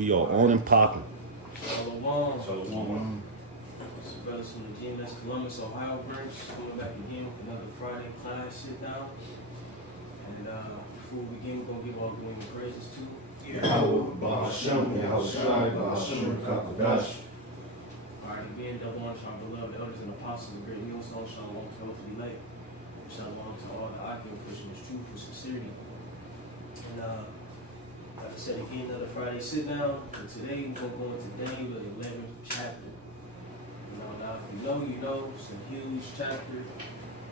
We are on and popping. Shalom. Shalom. It's your brothers from the GMS Columbus, Ohio branch. Coming back again with another Friday class sit down. And before we begin, we're going to give all glory and praises to Alright, again, double honor to our beloved elders and apostles of great millstone. Shalom to all for the elect. Shalom to all the occupant Christians, truth with sincerity. And like I said again, another Friday sit down. And today we're going to go into Daniel, the 11th chapter. Now if you know, it's a huge chapter.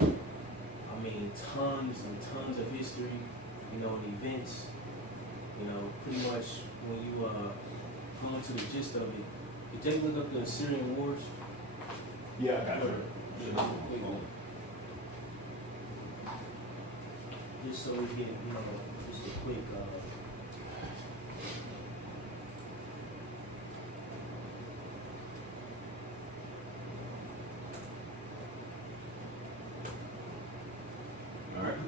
I mean, tons and tons of history, and events. Pretty much when you come into the gist of it. Did you look up the Syrian wars? Yeah, I got it. Just so we get, just a quick. All right.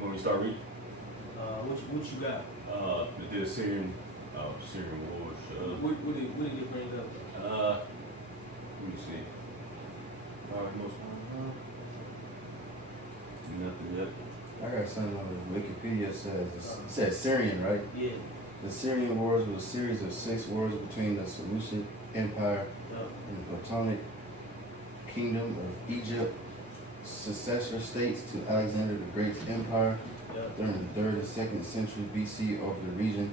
Want me to start reading? What you got? The Syrian wars. What did it bring up? Let me see. Nothing yet. I got something on the Wikipedia says Syrian, right? Yeah. The Syrian Wars was a series of 6 wars between the Seleucid Empire and the Platonic Kingdom of Egypt, successor states to Alexander the Great's empire during the 3rd and 2nd century BC over the region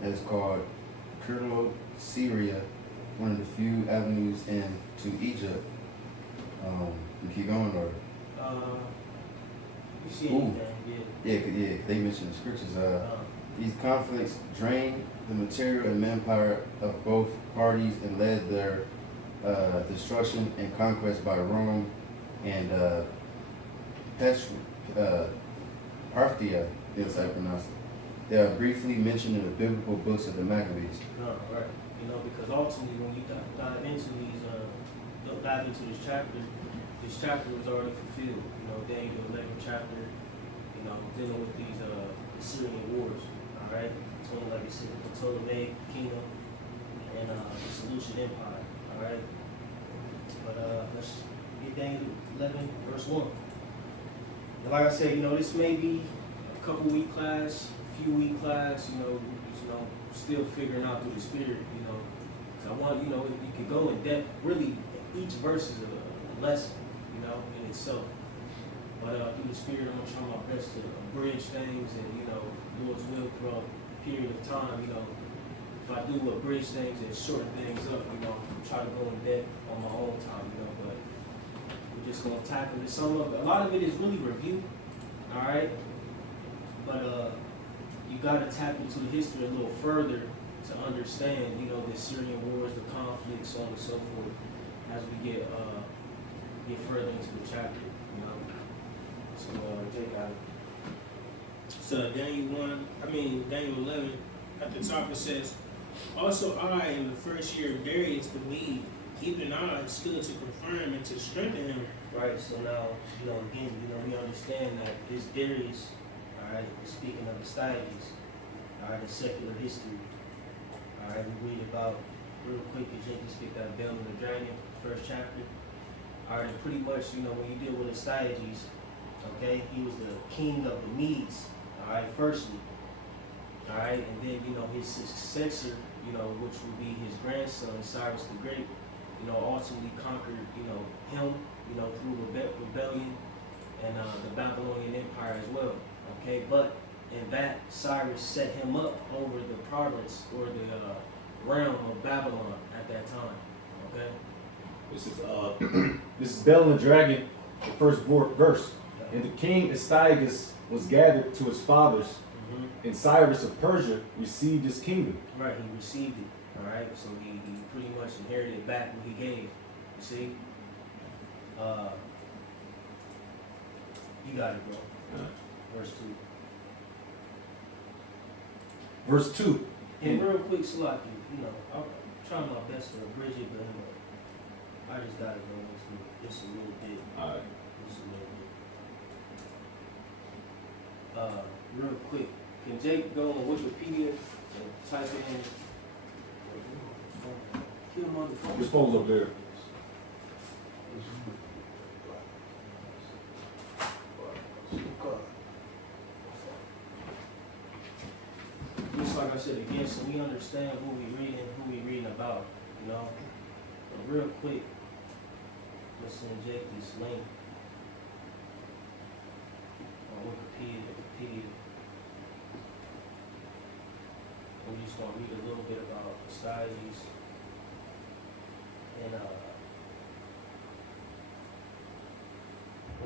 that is called Syria, one of the few avenues into Egypt. You keep going, or? You see anything? Yeah, they mentioned the scriptures. These conflicts drained the material and manpower of both parties and led their destruction and conquest by Rome and Parthia, is how I pronounce it. They are briefly mentioned in the biblical books of the Maccabees. Right. Because ultimately when you dive into this chapter was already fulfilled. Daniel, the 11th chapter, dealing with these Syrian wars, all right? Between, like I said, the Ptolemaic kingdom and the Seleucid Empire, all right? But let's get Daniel 11, verse 1. And like I said, this may be a couple week class, a few week class, still figuring out through the spirit, because I want, you can go in depth. Really, each verse is a lesson, in itself. But through the spirit, I'm going to try my best to bridge things and, Lord's will throughout a period of time, if I do bridge things and shorten things up, try to go in depth on my own time, but we're just going to tackle this. A lot of it is really review, all right? But you got to tap into the history a little further to understand, the Syrian wars, the conflicts, so on and so forth, as we get further into the chapter, So, Jay got it. So Daniel 11, at the top it says, also I, in the first year of Darius the Mede, even I stood to confirm and to strengthen him. Right, so now, again, we understand that this Darius, all right, speaking of Astyages, all right, in secular history, all right, we read about, real quick, as Jake just picked that Bell and the Dragon, first chapter. All right, and pretty much, when you deal with Astyages, okay, he was the king of the Medes, all right, firstly, all right, and then, his successor, which would be his grandson, Cyrus the Great, ultimately conquered, him, through rebellion and the Babylonian Empire as well, okay, but in that, Cyrus set him up over the province or the realm of Babylon at that time, okay? This is Bell and the Dragon, the first verse. And the king Astyages was gathered to his fathers, and Cyrus of Persia received his kingdom. Right, he received it. All right, so he pretty much inherited back what he gave. You see, you got it, bro. Verse 2. Verse 2. And real quick, Salaki, I'll try my best to bridge it, but I just got it, bro. Just a little bit. All right. Just a little bit. Real quick, can Jake go on Wikipedia and type in. Kill motherfucker. Your phone's over there. Just like I said again, so we understand who we reading about, you know. But real quick, let's inject this link on Wikipedia. I'm just gonna read a little bit about Astyages and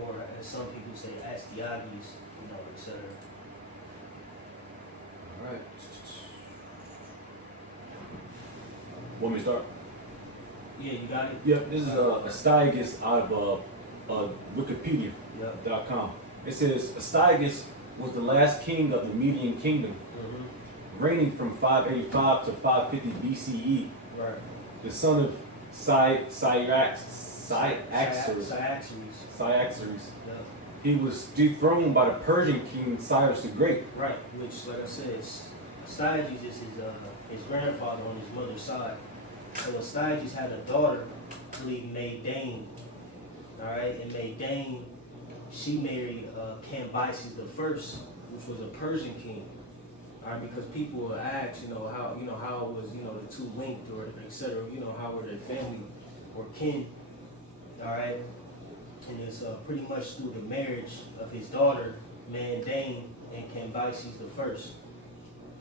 or as some people say, Astyages, you know, etc. All right. Want me to start? Yeah, you got it. Yep. This is Astyages out of Wikipedia.com. Yeah. It says Astyages was the last king of the Median Kingdom, reigning from 585 to 550 BCE. Right. The son of Cyaxares. Yeah. He was dethroned by the Persian king Cyrus the Great. Right. Which, like I said, Astyages is his grandfather on his mother's side. So Astyages had a daughter, I believe, Maydane. All right, and Maydane, she married Cambyses the First, which was a Persian king. All right, because people will ask, how was, the two linked or etc. How were their family or kin. All right, and it's pretty much through the marriage of his daughter Maydane and Cambyses the First.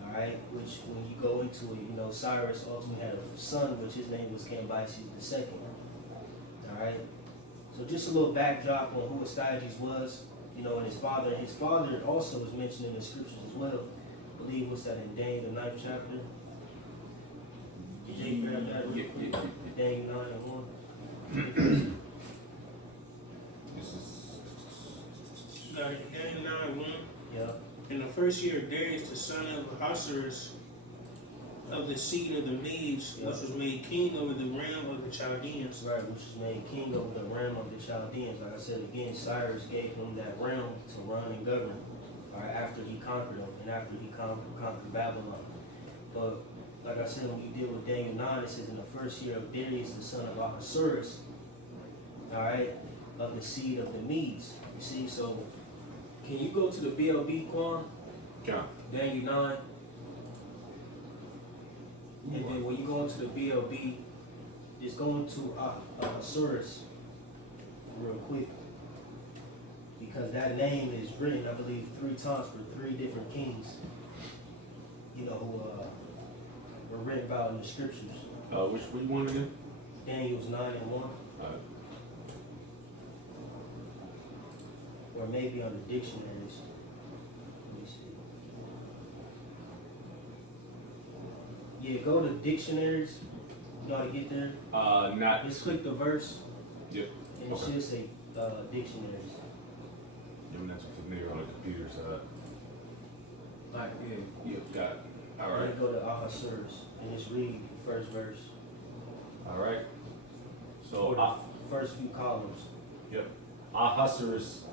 All right, which when you go into it, Cyrus ultimately had a son, which his name was Cambyses the Second. All right, so just a little backdrop on who Astyages was, and his father. His father also is mentioned in the scriptures as well. I believe what's that in Daniel the 9th chapter? Did you grab that? Daniel 9:1. This is Daniel 9:1. Yeah. In the first year of Darius, the son of Ahasuerus, of the seed of the Medes, which was made king over the realm of the Chaldeans. Right, which was made king over the realm of the Chaldeans. Like I said again, Cyrus gave him that realm to run and govern. All right, after he conquered them and after he conquered Babylon. But like I said, when you deal with Daniel 9, it says in the first year of Darius, the son of Ahasuerus, all right, of the seed of the Medes. You see, so can you go to the BLB, Quan? yeah. Daniel 9. And then when you go into the BLB, just go into Ahasuerus real quick. Because that name is written, I believe, 3 times for 3 different kings, who were written about in the scriptures. Which one again? Daniel's 9:1. Or maybe on the dictionaries. Let me see. Yeah, go to dictionaries. You know how to get there? Not. Just click the verse. Yep. And it should say dictionaries. I'm not too familiar on the computer side. Like, yeah. Yep, got it. All Then right. go to Ahasuerus and just read the first verse. All right. Or So, the first few columns. yep. Ahasuerus.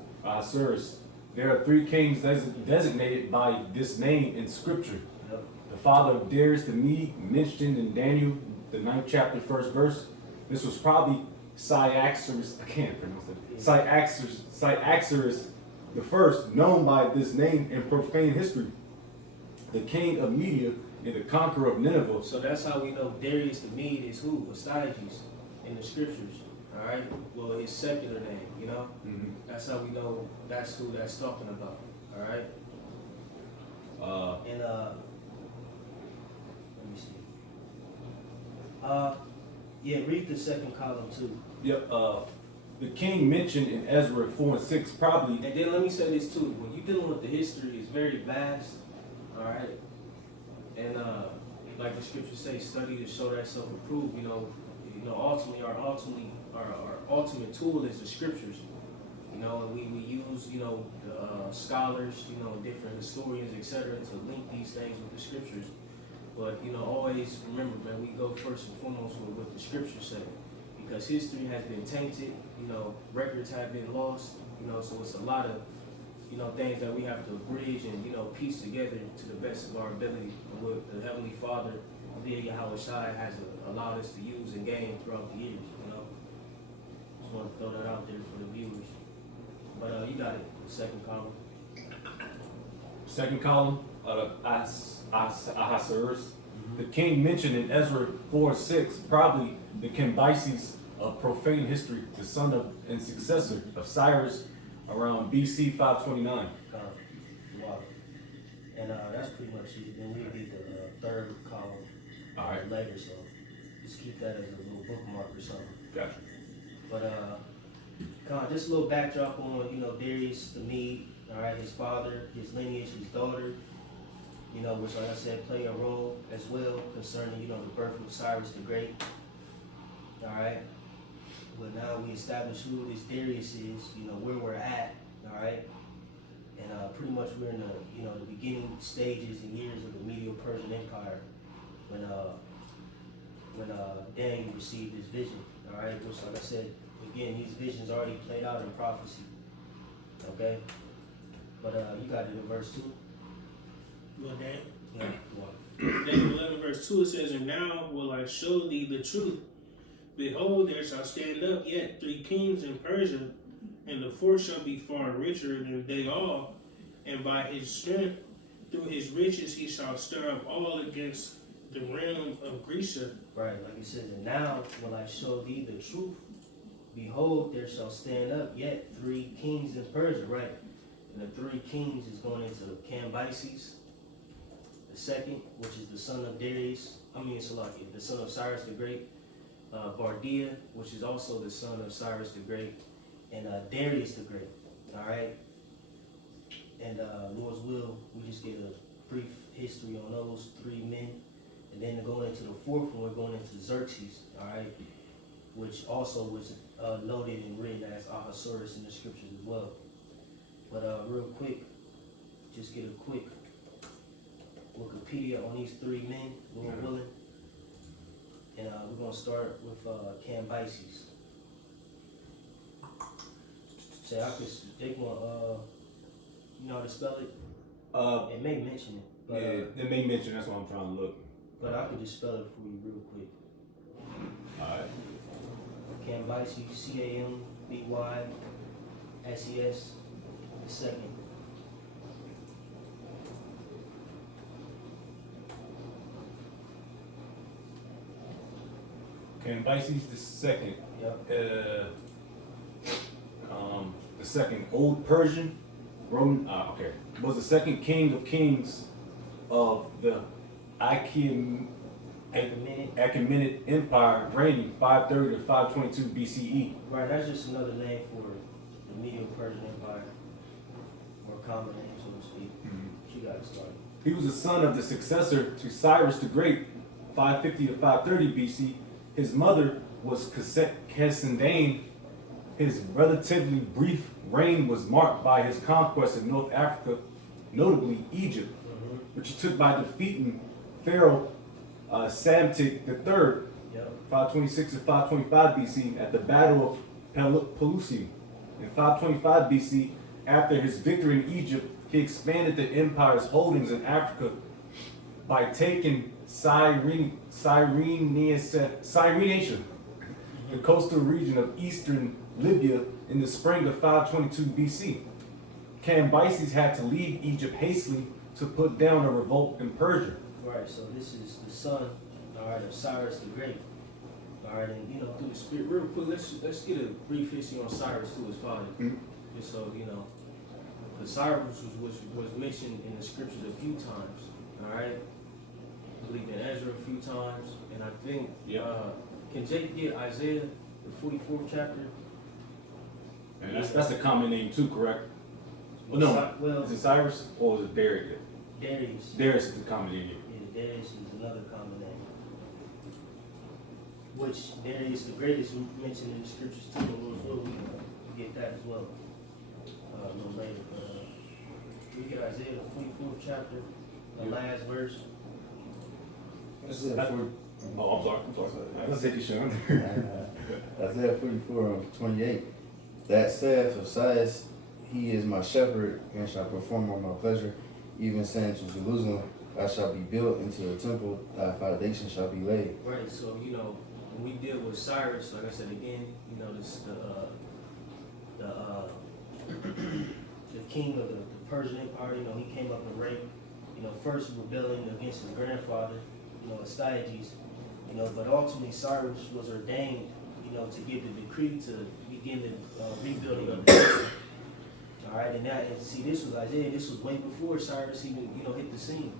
There are 3 kings designated by this name in Scripture. Yep. The father of Darius the Mede, mentioned in Daniel, the 9th chapter, 1st verse. This was probably Cyaxares. I can't pronounce it. Cyaxares the First, known by this name in profane history. The king of Media and the conqueror of Nineveh. So that's how we know Darius the Mede is who? Astyages in the scriptures. All right. Well, his secular name. Mm-hmm. That's how we know that's who that's talking about. All right. And let me see. Yeah, read the second column too. Yep. The king mentioned in Ezra 4 and 6 probably. And then let me say this too. When you're dealing with the history, it's very vast. All right. And like the scriptures say, study to show thyself approved. Ultimately, our ultimate tool is the scriptures. And we use the scholars, different historians, etc., to link these things with the scriptures. But always remember, man, we go first and foremost with what the scriptures say, because history has been tainted. Records have been lost. So it's a lot of you know, things that we have to bridge and, you know, piece together to the best of our ability, and what the Heavenly Father, via Yahweh Shai, has allowed us to use and gain throughout the years, you know. Just want to throw that out there for the viewers. But you got it, the second column. Second column, Ahasuerus. The king mentioned in Ezra 4:6, probably the Cambyses of profane history, the son of and successor of Cyrus around BC 529. Wow. And that's pretty much it. Then we did the third column All right. later, so just keep that as a little bookmark or something. Gotcha. But just a little backdrop on, you know, Darius the Mede, all right, his father, his lineage, his daughter, you know, which, like I said, play a role as well concerning, you know, the birth of Cyrus the Great, all right. But now we establish who this Darius is, you know, where we're at, all right. And pretty much we're in the, you know, the beginning stages and years of the Medo-Persian Empire when Daniel received his vision, all right, which, like I said, again, these visions already played out in prophecy, okay? But you got it in verse 2. Well, Dan, Yeah. Daniel 11 verse 2, it says, "And now will I show thee the truth. Behold, there shall stand up yet 3 kings in Persia, and the fourth shall be far richer than they all. And by his strength, through his riches, he shall stir up all against the realm of Grecia." Right, like it says, "And now will I show thee the truth. Behold, there shall stand up yet 3 kings in Persia," right? And the 3 kings is going into Cambyses, the second, which is the son of Darius, Salakia, the son of Cyrus the Great, Bardia, which is also the son of Cyrus the Great, and Darius the Great, all right? And Lord's will, we just get a brief history on those 3 men. And then going into the fourth one, we're going into Xerxes, all right? Which also was noted and written as Ahasuerus in the scriptures as well. But real quick, just get a quick Wikipedia on these 3 men, Lord willing. And we're going to start with Cambyses. Say, they want, you know how to spell it? It may mention it. But, Yeah, it may mention, that's why I'm trying to look. But I could just spell it for you real quick. Alright. Cambyses, Cambyses, the second. Cambyses the second. Yep. The second, Old Persian, Roman, was the second king of kings of the Achaemenid Empire, reigning 530 to 522 BCE. Right, that's just another name for the Medo-Persian Empire. More common name, so to speak. You got it started. He was the son of the successor to Cyrus the Great, 550 to 530 BC. His mother was Cassandain. His relatively brief reign was marked by his conquest of North Africa, notably Egypt, which he took by defeating Pharaoh Psamtik III, 526 to 525 BC, at the Battle of Pelusium. In 525 BC, after his victory in Egypt, he expanded the empire's holdings in Africa by taking Cyrenaica, the coastal region of eastern Libya, in the spring of 522 BC. Cambyses had to leave Egypt hastily to put down a revolt in Persia. Right, so this is the son, all right, of Cyrus the Great. All right, and through the spirit, real quick, let's get a brief history on Cyrus to his father, just so the Cyrus was mentioned in the scriptures a few times. All right, I believe in Ezra a few times, and I think can Jake get Isaiah the 44th chapter? And that's a common name too, correct? Well, Is it Cyrus or is it Darius? Darius. Darius is the common name. Yeah, Darius is another common name. Which Darius the Great is mentioned in the scriptures too, and we'll get that as well a little later. But we get Isaiah the 44th chapter, the last verse. Isaiah 40. Oh, I'm sorry. Let's take you, Sean. Isaiah 44, 28. That staff of Cyrus he is my shepherd and shall perform all my pleasure, even saying to Jerusalem, I shall be built into a temple, thy foundation shall be laid. Right, so you know, when we deal with Cyrus, like I said again, you know, this the king of the Persian Empire. You know, he came up in rank. You know, first rebelling against his grandfather, you know, Astyages. You know, but ultimately Cyrus was ordained, you know, to give the decree to begin the rebuilding of the temple. All right, and see, this was Isaiah. This was way before Cyrus even, you know, hit the scene.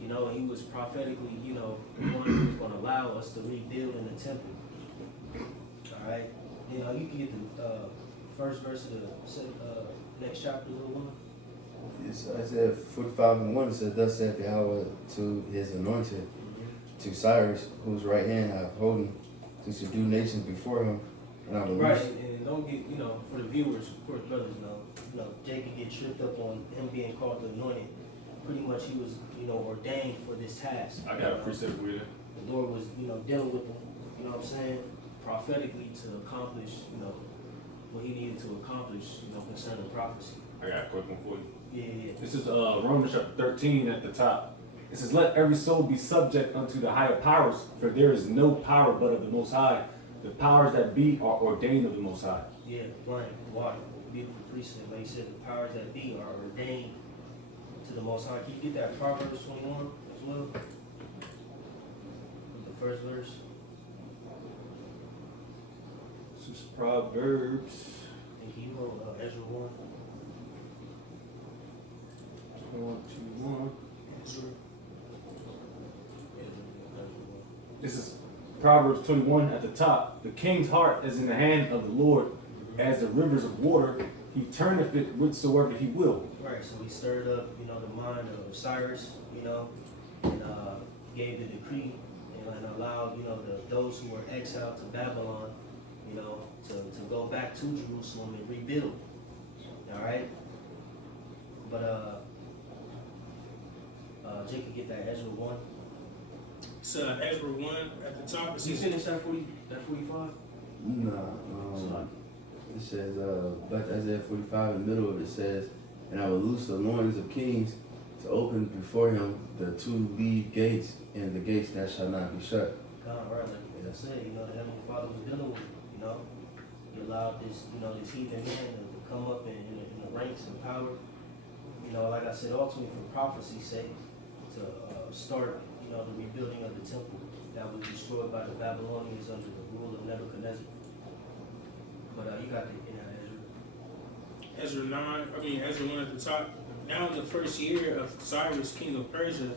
You know, he was prophetically, you know, the one who was going to allow us to rebuild in the temple. All right, you know, you can get the first verse of the next chapter, little one. It's Isaiah 45:1. It says, thus saith Yahweh to his anointed, to Cyrus, whose right hand I have holden, to subdue nations before him, and I will Right, loose. and don't get, you know, for the viewers, of course, brothers know, Jacob get tripped up on him being called the anointed. Pretty much he was, you know, ordained for this task. I got a precept for you. The Lord was, you know, dealing with him, you know what I'm saying, prophetically to accomplish, you know, what he needed to accomplish, you know, concerning prophecy. I got a quick one for you. Yeah. This is Romans chapter 13 at the top. It says, let every soul be subject unto the higher powers, for there is no power but of the Most High. The powers that be are ordained of the Most High. Yeah, Brian, water, beautiful precept. Like you said, the powers that be are ordained to the Most High. Can you get that Proverbs 21 as well? The first verse. This is Proverbs And can you hold Ezra 1? 21. Ezra 1. This is Proverbs 21 at the top. The king's heart is in the hand of the Lord, as the rivers of water. He turneth it whithersoever he will. Right, so he stirred up, you know, the mind of Cyrus, you know, and gave the decree and allowed, you know, those who were exiled to Babylon, you know, to go back to Jerusalem and rebuild. All right? But Jacob, get that Ezra 1. So Ezra 1 at the top, it You says, finished that 45? Nah, it says, back to Isaiah 45, in the middle of it says, and I will loose the loins of kings to open before him the two lead gates, and the gates that shall not be shut. Right, like I said, you know, the Heavenly Father was dealing with, you know. He allowed this, you know, this heathen man to come up in the ranks and power. You know, like I said, ultimately for prophecy's sake, to start, you know, the rebuilding of the temple that was destroyed by the Babylonians under the rule of Nebuchadnezzar. But you got the, Ezra 1 at the top. Now in the first year of Cyrus, king of Persia,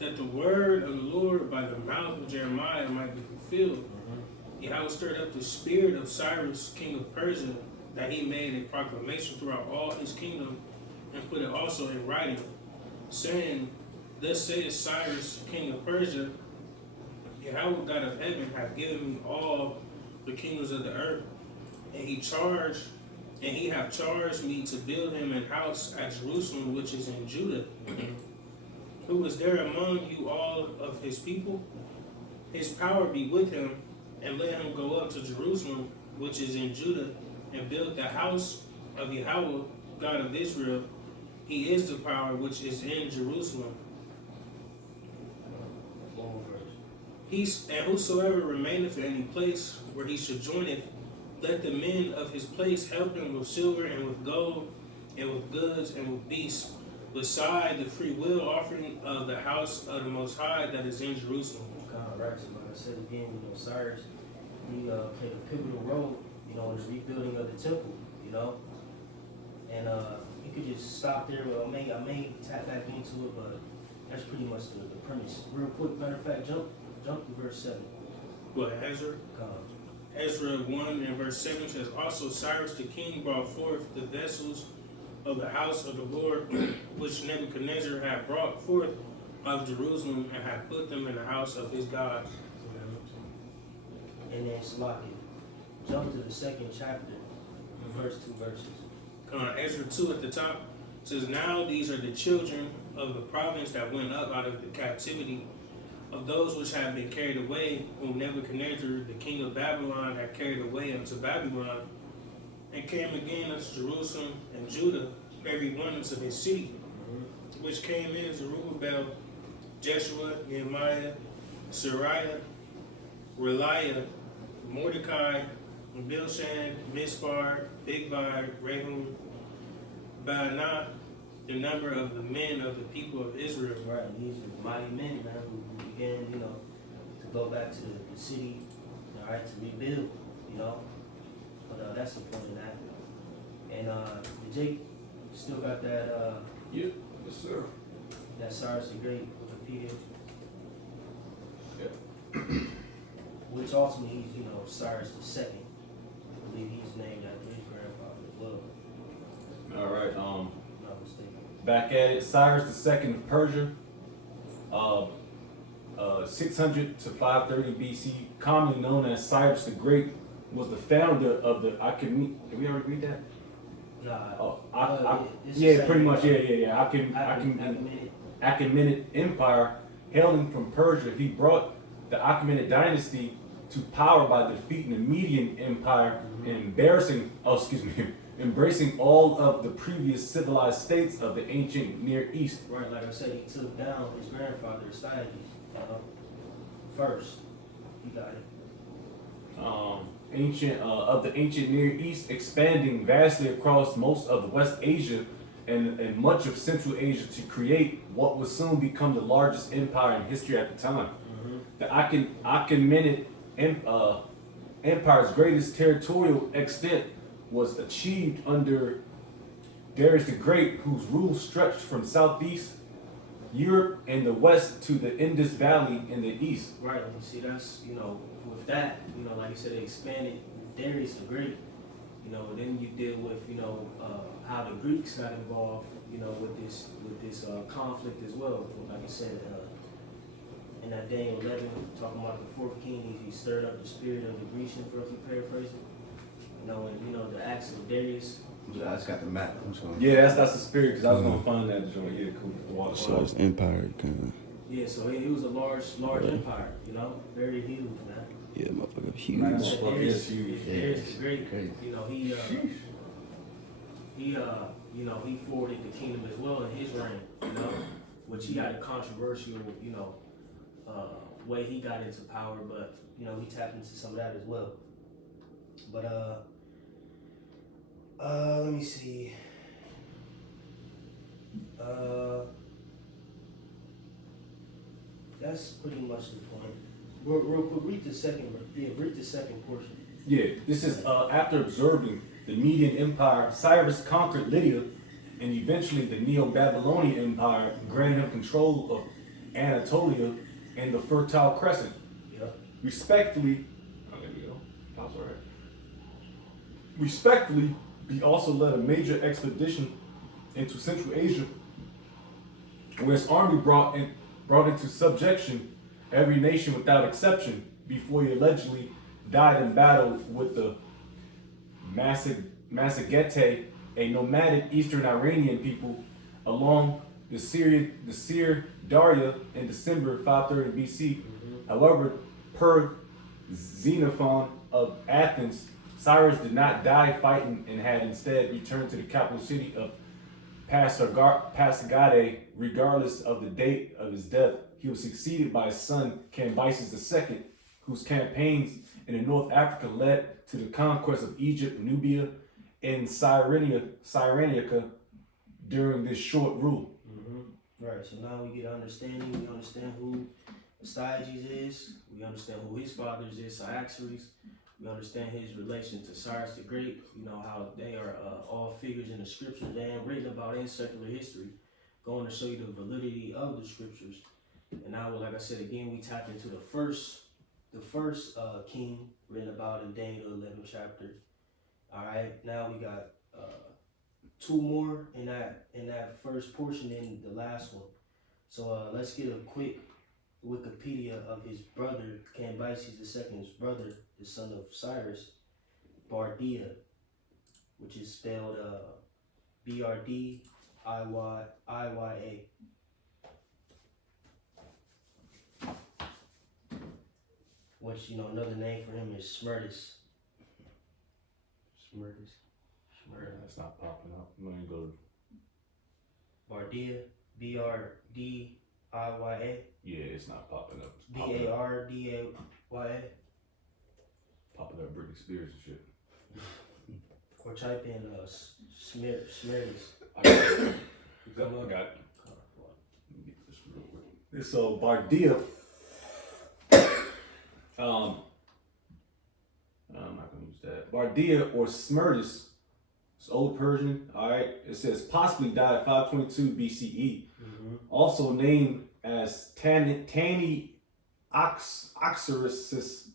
that the word of the Lord by the mouth of Jeremiah might be fulfilled. Yahweh stirred up the spirit of Cyrus, king of Persia, that he made a proclamation throughout all his kingdom, and put it also in writing, saying, thus saith Cyrus, king of Persia, Yahweh God of heaven hath given me all the kingdoms of the earth, and he hath charged me to build him an house at Jerusalem, which is in Judah. Who is there among you all of his people? His power be with him, and let him go up to Jerusalem, which is in Judah, and build the house of Yahweh, God of Israel. He is the power which is in Jerusalem. And whosoever remaineth in any place where he sojourneth, let the men of his place help him with silver and with gold and with goods and with beasts, beside the free will offering of the house of the Most High that is in Jerusalem. right, so like I said again, you know, Cyrus, he played a pivotal role, you know, in the rebuilding of the temple, you know. And you could just stop there. Well, I may tap back into it, but that's pretty much the premise. Real quick, matter of fact, jump to verse 7. What, Ezra? Ezra 1 and verse 7 says, also Cyrus the king brought forth the vessels of the house of the Lord, which Nebuchadnezzar had brought forth of Jerusalem, and had put them in the house of his God. And then Slakia, jump to the second chapter, the first 2 verses. Ezra 2 at the top says, now these are the children of the province that went up out of the captivity of those which had been carried away, whom Nebuchadnezzar, the king of Babylon, had carried away unto Babylon. and came again unto Jerusalem and Judah, every one unto his city, which came in Zerubbabel, Jeshua, Nehemiah, Sariah, Reliah, Mordecai, Bilshan, Mispar, Bigvai, Rehum, Baanah, the number of the men of the people of Israel. Right, these are mighty men, man, who began, to go back to the city, all right, to rebuild, But that's the point of that. And Jake still got that Yep. Yes, sir. that Cyrus the Great Wikipedia, which ultimately he's, Cyrus the Second. I believe he's named after his grandfather as well, All right. if I'm not mistaken. Back at it. Cyrus II of Persia, 600 to 530 BC, commonly known as Cyrus the Great, was the founder of the Achaemenid. Did we already read that? Nah, Oh, it's the yeah, same, pretty much. Yeah. Achaemenid Empire, hailing from Persia, he brought the Achaemenid dynasty to power by defeating the Median Empire and embracing all of the previous civilized states of the ancient Near East. Right, like I said, he took down his grandfather, Astyages, first. He got it. Of the ancient Near East, expanding vastly across most of West Asia and much of Central Asia to create what would soon become the largest empire in history at the time. The Achaemenid Empire's greatest territorial extent was achieved under Darius the Great, whose rule stretched from southeast Europe in the west to the Indus Valley in the east. Right, and see, that's, with that, like you said, they expanded Darius the Great, then you deal with, how the Greeks got involved, with this conflict as well. Like I said, in that Daniel 11, talking about the fourth king, he stirred up the spirit of the Grecians, roughly paraphrasing. And the acts of Darius. I just got the map. I'm just gonna. Yeah, that's the spirit, because I was gonna find that joint. Yeah, cool. So it's empire kind Yeah, so it was a large Right. empire, very huge, man. of. Yeah, motherfucker, Man, huge. that's fuck is huge. Darius the Great, Crazy. he forwarded the kingdom as well in his reign, which he had a controversial, way he got into power, but he tapped into some of that as well. But let me see. That's pretty much the point. Real quick, read the second portion. Yeah, this is after observing the Median Empire, Cyrus conquered Lydia, and eventually the Neo-Babylonian Empire granted him control of Anatolia and the Fertile Crescent. Yep. Respectfully, there we go. That's all right. Respectfully, he also led a major expedition into Central Asia, where his army brought into subjection every nation without exception before he allegedly died in battle with the Massagetae, a nomadic Eastern Iranian people, along the Syr Darya in December 530 BC. However, per Xenophon of Athens, Cyrus did not die fighting and had instead returned to the capital city of Pasargadae, regardless of the date of his death. He was succeeded by his son Cambyses II, whose campaigns in the North Africa led to the conquest of Egypt, Nubia, and Cyrenaica during this short rule. Right, so now we get understanding. We understand who Astyages is. We understand who his fathers is, Cyaxares. We understand his relation to Cyrus the Great. How they are all figures in the scriptures and written about in secular history, going to show you the validity of the scriptures. And now, like I said again, we tap into the first king written about in Daniel 11 chapter. All right, now we got two more in that first portion in the last one. So let's get a quick Wikipedia of his brother, Cambyses II's brother, the son of Cyrus, Bardia, which is spelled Brdiya. Which, another name for him is Smerdis. It's not popping up. I'm gonna go. Bardia, Brdiyya. Yeah, it's not popping up. It's Bardaya. Popping up Britney Spears and shit. Or type in Smears. I got it. I got it. Let me get this real quick. So Bardia. I'm not gonna use that. Bardia or Smerdis. It's Old Persian. All right. It says possibly died 522 BCE. Also named as Tani Oxyrus,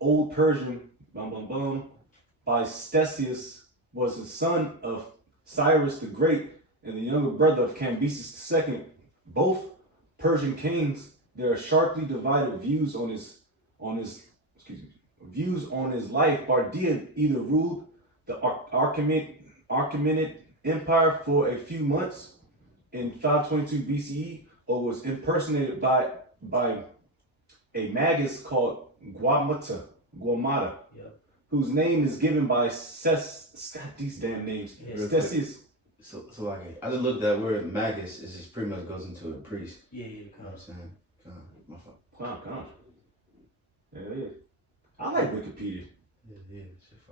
Old Persian, by Ctesias, was the son of Cyrus the Great and the younger brother of Cambyses II. Both Persian kings. There are sharply divided views on his life. Bardia either ruled the Achaemenid Empire for a few months in 522 BCE, or was impersonated by a magus called Guamata, Yep. whose name is given by these damn names. Yeah. Ctesias. So like, I just looked at word magus. It just pretty much goes into a priest. Yeah, You know what I'm saying? My fault. Come. Yeah, it is. I like Wikipedia. Yeah.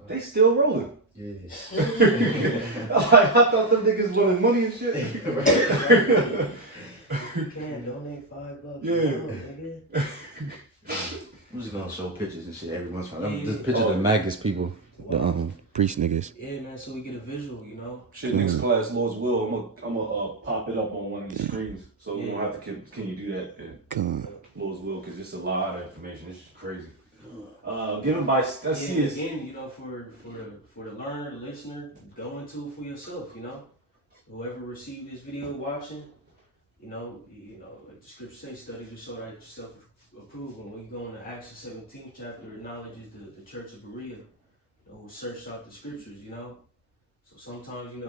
They still rolling. Yeah. I thought them niggas wanted money and shit. You can donate $5. Yeah. Nigga. I'm just gonna show pictures and shit every once in a while. Yeah. Just pictures The of Magus people, the priest niggas. Yeah, man. So we get a visual, you know. Shit, next class, Lord's will. I'm gonna pop it up on one of these screens, so we don't have to. Can you do that? Come Lord's will, because it's a lot of information. It's just crazy. Given by Yeah, Ctesias. again, you know, for the learner, the listener, go into it for yourself. You know, whoever received this video watching, you know, like the scripture say, study to show that yourself approved. When we go into Acts the 17th chapter, it acknowledges the church of Berea, who searched out the scriptures. You know, so sometimes you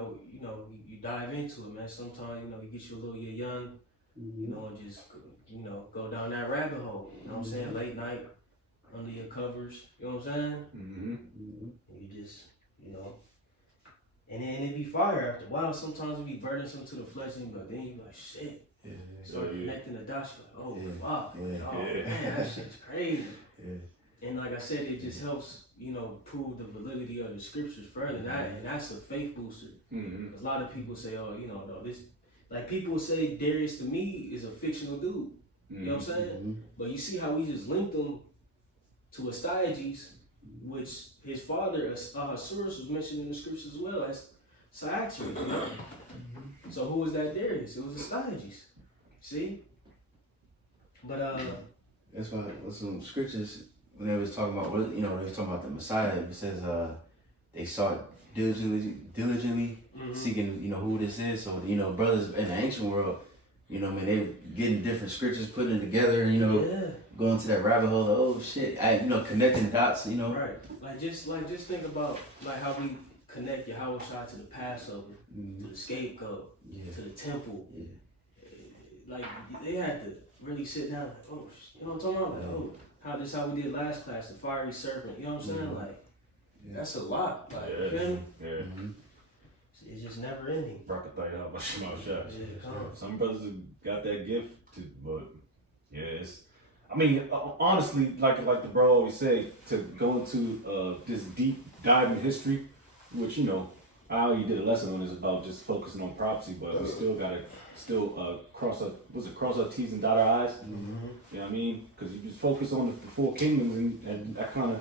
you dive into it, man. Sometimes you get you a little young, and just go down that rabbit hole. You know what I'm saying? Late night. Under your covers, you know what I'm saying? And you just, and then it be fire after a while. Sometimes it be burdensome to the flesh, but then you be like, shit. Yeah. Start connecting the dots, you're like, oh, fuck. Yeah. Like, oh, man, that shit's crazy. Yeah. And like I said, it just helps, prove the validity of the scriptures further. And that's a faith booster. A lot of people say, oh, no, this, like people say Darius to me is a fictional dude. You know what I'm saying? But you see how we just linked them to Astyages, which his father, Ahasuerus, was mentioned in the scriptures as well as Cyaxares, So who was that Darius? It was Astyages. See? But that's why some scriptures when they was talking about they was talking about the Messiah. It says they sought diligently seeking who this is. So brothers in the ancient world, man, they getting different scriptures, putting it together, going to that rabbit hole. Oh shit, connecting the dots. Right. Like just think about like how we connect Yahweh Shai to the Passover, to the scapegoat, to the temple. Yeah. Like they had to really sit down. Like, oh, you know what I'm talking about? Like, oh, how we did last class, the fiery serpent. You know what I'm saying? Like that's a lot. Like you feel me? Yeah. It's just never ending. Some brothers have got that gift, but honestly, like the bro always say, to go into this deep dive in history, which I already did a lesson on, is about just focusing on prophecy, but we still gotta cross our T's and dot our I's. You know what I mean? Because you just focus on the four kingdoms, and that kind of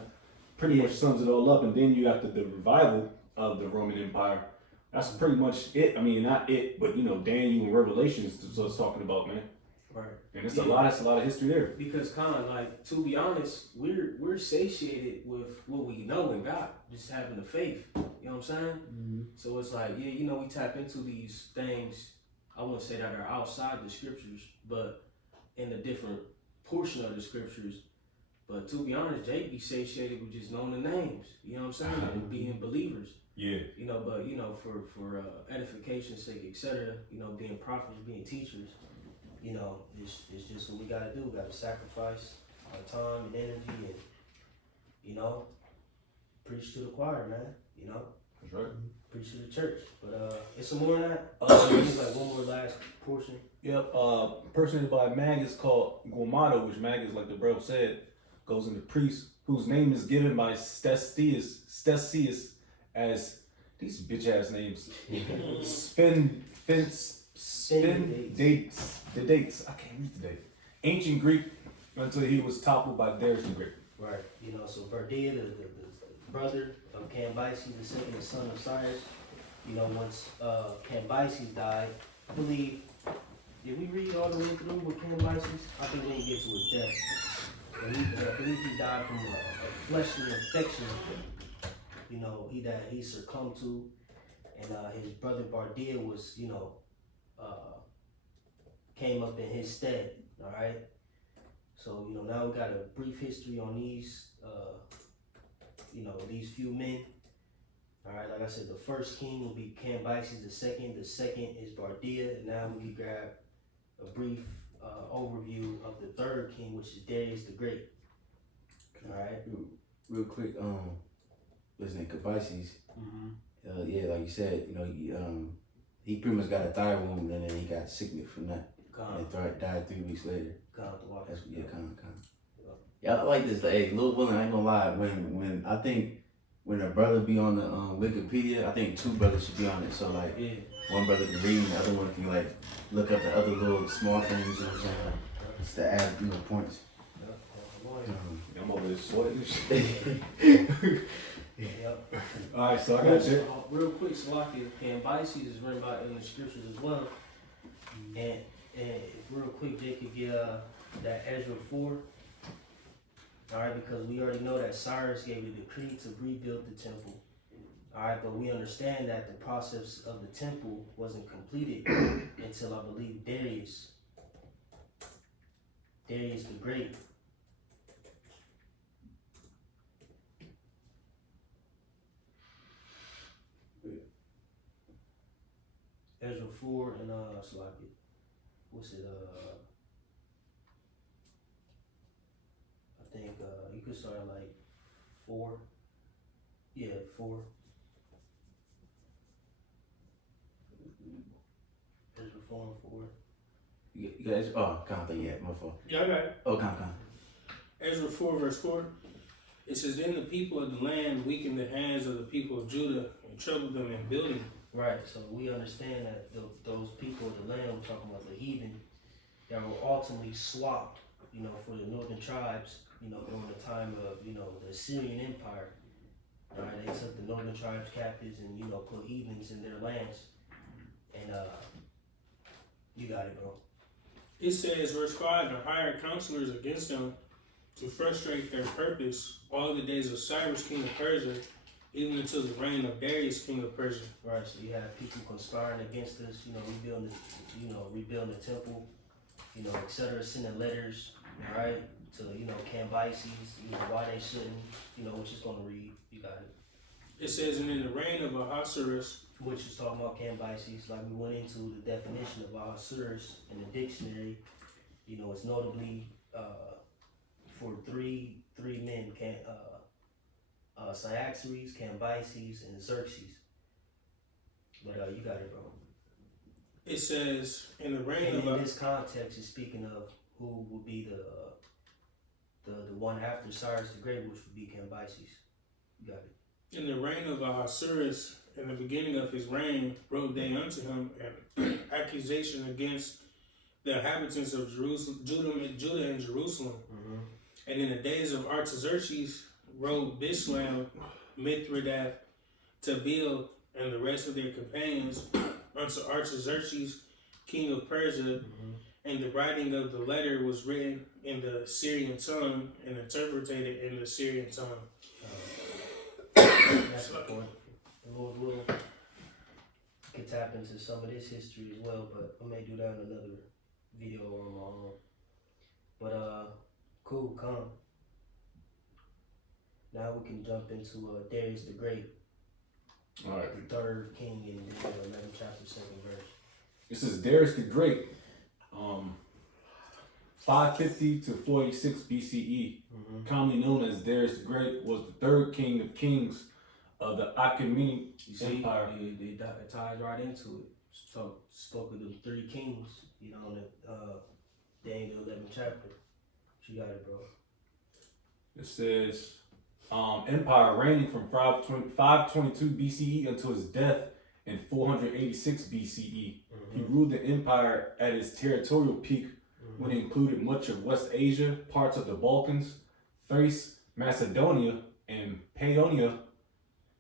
pretty much sums it all up. And then you got the revival of the Roman Empire. That's pretty much it. I mean, not it, but Daniel and Revelations is what it's talking about, man. Right. And it's a lot of history there. Because like, to be honest, we're satiated with what we know in God, just having the faith. You know what I'm saying? So it's like, we tap into these things, I wouldn't say that are outside the scriptures, but in a different portion of the scriptures. But to be honest, Jake be satiated with just knowing the names. You know what I'm saying? And being believers. Yeah. But for edification's sake, etc. Being prophets, being teachers. It's just what we gotta do. We gotta sacrifice our time and energy, and preach to the choir, man. That's right. Priest of the church. But it's some more than that. It's like one more last portion. Yep. Person by Mag is called Guamado, which Mag is like the bro said, goes into priest, whose name is given by Stesius as these bitch ass names. Spin dates. The dates. I can't read the date. Ancient Greek until he was toppled by Darius the Great. Right. You know, so Bardea, the brother of Cambyses, the second son of Cyrus. You know, once Cambyses died, I believe, did we read all the way through with Cambyses? I think we didn't get to his death. I believe he died from a fleshly infection. You know, he succumbed to, and his brother Bardea was, you know, came up in his stead. All right. So, you know, now we got a brief history on these, you know, these few men. All right, like I said, the first king will be Cambyses the second is Bardea, and now we can grab a brief overview of the third king, which is Darius the Great. All right. Real quick, listen, Cambyses. Mm-hmm. Yeah, like you said, you know, he pretty much got a thigh wound and then he got sickness from that. And died 3 weeks later. That's con. Yeah, I like this. Hey, Lil Willin, I ain't gonna lie. When I think when a brother be on the Wikipedia, I think 2 brothers should be on it. So like, one brother can read, and the other one can like look up the other little small things. You know what I'm saying? Just to add, you know, points. I'm over this sweating. Yep. Alright, so I got you. Real quick, Salaki, Cambyses is written about in the scriptures as well. And real quick, Jake, if you that Ezra 4. Alright, because we already know that Cyrus gave a decree to rebuild the temple. Alright, but we understand that the process of the temple wasn't completed until I believe Darius the Great. Ezra 4 and Salaki. What's it? I think you could start at like 4. Yeah, 4. Ezra 4 and 4. You guys, count that yet, my fault. Yeah, I got it. Oh, count. Ezra 4 verse 4. It says, "Then the people of the land weakened the hands of the people of Judah and troubled them in building." Right, so we understand that those people of the land, we're talking about the heathen, that were ultimately swapped, you know, for the northern tribes, you know, during the time of, you know, the Assyrian Empire. Right, they took the northern tribes captives and, you know, put heathens in their lands. And you got it, bro. It says, verse 5, "And hired counselors against them to frustrate their purpose all the days of Cyrus, king of Persia, even until the reign of Darius, king of Persia." Right, so you have people conspiring against us, you know, rebuilding the temple, you know, etc., sending letters, all right, to, you know, Cambyses, you know, why they shouldn't, you know, which is going to read, you got it. It says, "And in the reign of Ahasuerus," Which is talking about Cambyses, like we went into the definition of Ahasuerus in the dictionary, you know, it's notably for three men, Cyaxares, Cambyses, and Xerxes. But you got it, bro. it says, "In the reign And of in this context, it's speaking of who would be the one after Cyrus the Great, which would be Cambyses. You got it. in the reign of Ahasuerus, in the beginning of his reign, wrote they unto him an accusation against the inhabitants of Jerusalem, Judah and Jerusalem. Mm-hmm. And in the days of Artaxerxes, wrote Bishlam, Mithridath, Tabeel, and the rest of their companions unto Artaxerxes, king of Persia. Mm-hmm. And the writing of the letter was written in the Syrian tongue and interpreted in the Syrian tongue." That's the point. The Lord will could tap into some of this history as well, but I may do that in another video on my own. But cool, come. Now we can jump into Darius the Great, Alright. the third king in the 11th chapter, 2nd verse. This is Darius the Great. 550 to 46 BCE, Mm-hmm. commonly known as Darius the Great, was the third king of kings of the Achaemenid You see, Empire. it ties right into it. Spoke of the three kings, you know, in the Daniel 11th chapter. What you got it, bro? It says, empire reigning from 522 BCE until his death in 486 BCE. He ruled the empire at its territorial peak when it included much of West Asia, parts of the Balkans, Thrace, Macedonia, and Paeonia,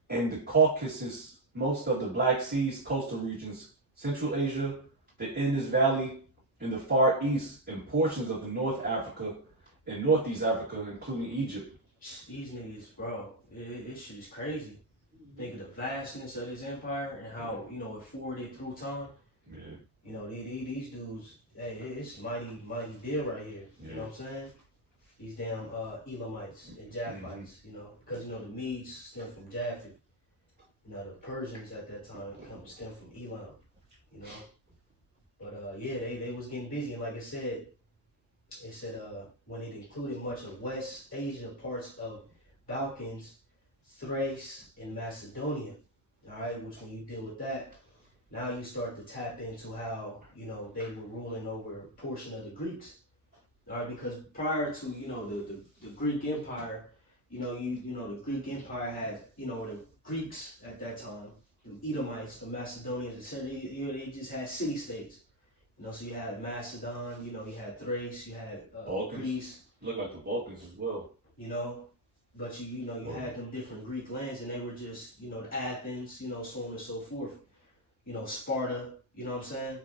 and the Caucasus, most of the Black Sea's coastal regions, Central Asia, the Indus Valley, in the Far East, and portions of the North Africa and Northeast Africa, including Egypt. These niggas, bro, this shit is crazy. Think of the vastness of this empire and how, you know, it forwarded through time. Yeah. You know, these dudes, hey, it's mighty deal right here. You know what I'm saying? These damn Elamites and Japhites, you know, because, you know, the Medes stem from Japheth. You know, the Persians at that time stem from Elam, you know. But, yeah, they was getting busy. And like I said, it said when it included much of West Asia, parts of Balkans, Thrace, and Macedonia, all right, which when you deal with that, now you start to tap into how, you know, they were ruling over a portion of the Greeks, all right, because prior to, you know, the Greek Empire, you know, the Greek Empire had, you know, the Greeks at that time, the Edomites, the Macedonians, etc. They just had city-states. You know, so you had Macedon, you know, you had Thrace, you had Greece. Look like the Balkans as well. You know, but you know, you had them different Greek lands, and they were just, you know, Athens, you know, so on and so forth. You know, Sparta, you know what I'm saying?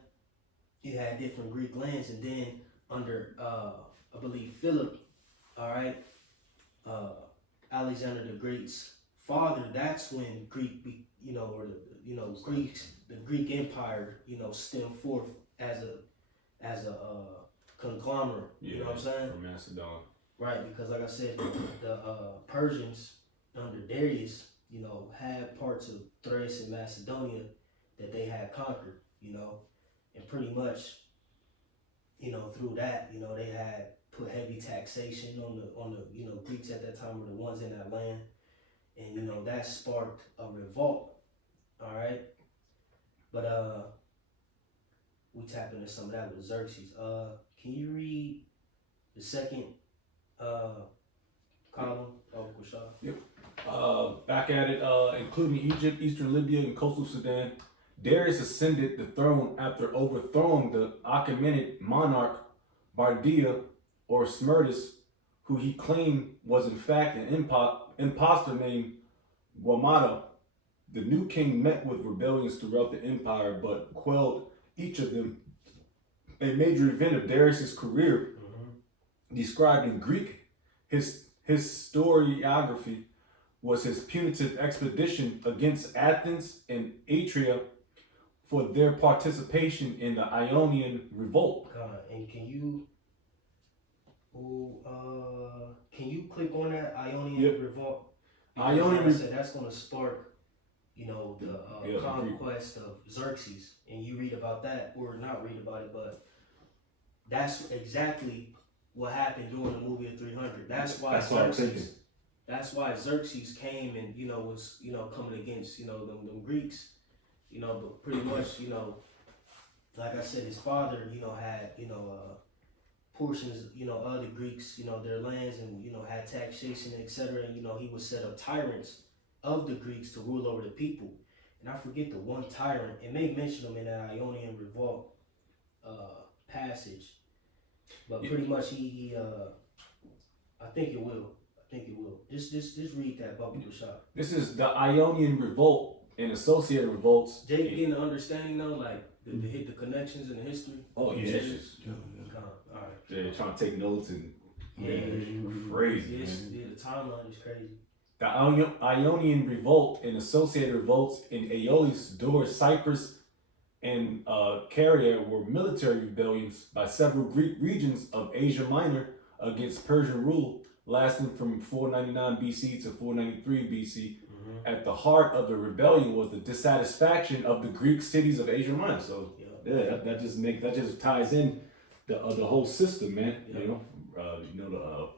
You had different Greek lands, and then under, I believe, Philip, all right, Alexander the Great's father, that's when the Greek Empire, you know, stemmed forth as a conglomerate, you know what I'm saying? From Macedon. Right, because like I said, the Persians under Darius, you know, had parts of Thrace and Macedonia that they had conquered, you know, and pretty much, you know, through that, you know, they had put heavy taxation on the you know, Greeks at that time were the ones in that land, and you know that sparked a revolt. All right, but we tap into some of that with Xerxes. Can you read the second column of Qushah? Yep. Back at it, including Egypt, Eastern Libya, and coastal Sudan, Darius ascended the throne after overthrowing the Achaemenid monarch Bardia or Smerdis, who he claimed was in fact an impostor named Wamata. The new king met with rebellions throughout the empire, but quelled each of them. A major event of Darius' career, described in Greek, his historiography, was his punitive expedition against Athens and Atria for their participation in the Ionian revolt. God, and can you click on that Ionian revolt? Because like I said, that's going to spark, you know, the conquest of Xerxes, and you read about that, or not read about it, but that's exactly what happened during the movie of 300. That's why Xerxes came and, you know, was, you know, coming against, you know, them Greeks, you know, but pretty much, you know, like I said, his father, you know, had, you know, portions, you know, of the Greeks, you know, their lands, and, you know, had taxation, etc. And, you know, he would set up tyrants of the Greeks to rule over the people. And I forget the one tyrant, it may mention him in that Ionian revolt passage, but pretty much he I think it will. Just read that bubble shot. This is the Ionian revolt and associated revolts. Jake getting the understanding though, like the connections and the history. Oh yeah, it's just all right. they're trying to take notes and crazy. The timeline is crazy. The Ionian revolt and associated revolts in Aeolis, Dor, Cyprus, and Caria were military rebellions by several Greek regions of Asia Minor against Persian rule, lasting from 499 BC to 493 BC. At the heart of the rebellion was the dissatisfaction of the Greek cities of Asia Minor. So that just ties in the whole system, man. You know, the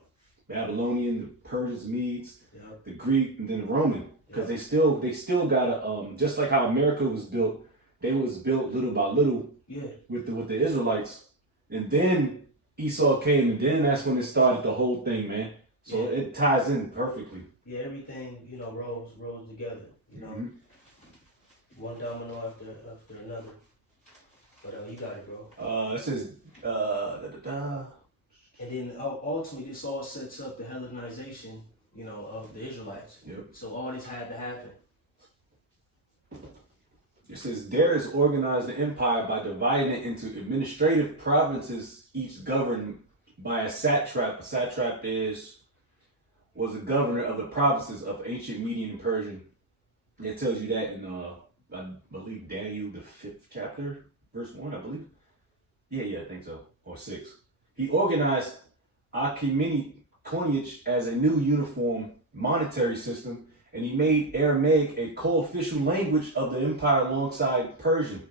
Babylonian, the Persians, Medes, the Greek, and then the Roman. because they still gotta just like how America was built, they was built little by little Yeah. with the Israelites, and then Esau came, and then that's when it started the whole thing, man. So Yeah. it ties in perfectly. Yeah, everything, rose together, Mhm. one domino after another. But you got it, bro. This is And then ultimately, this all sets up the Hellenization, of the Israelites. Yep. So all this had to happen. It says Darius organized the empire by dividing it into administrative provinces, each governed by a satrap. A satrap was a governor of the provinces of ancient Median Persian. It tells you that in I believe Daniel the 5th chapter, verse 1, I believe. Yeah, I think so. Or 6. He organized Achaemenid coinage as a new uniform monetary system, and he made Aramaic a co-official language of the empire alongside Persian.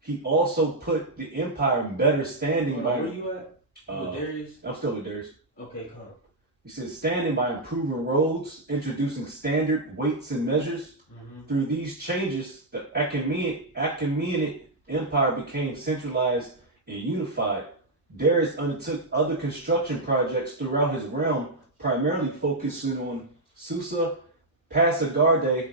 He also put the empire in better standing by. Where you at? With Darius? I'm still with Darius. Okay, come. He says standing by improving roads, introducing standard weights and measures. Through these changes, the Achaemenid Empire became centralized and unified. Darius undertook other construction projects throughout his realm, primarily focusing on Susa, Pasargadae,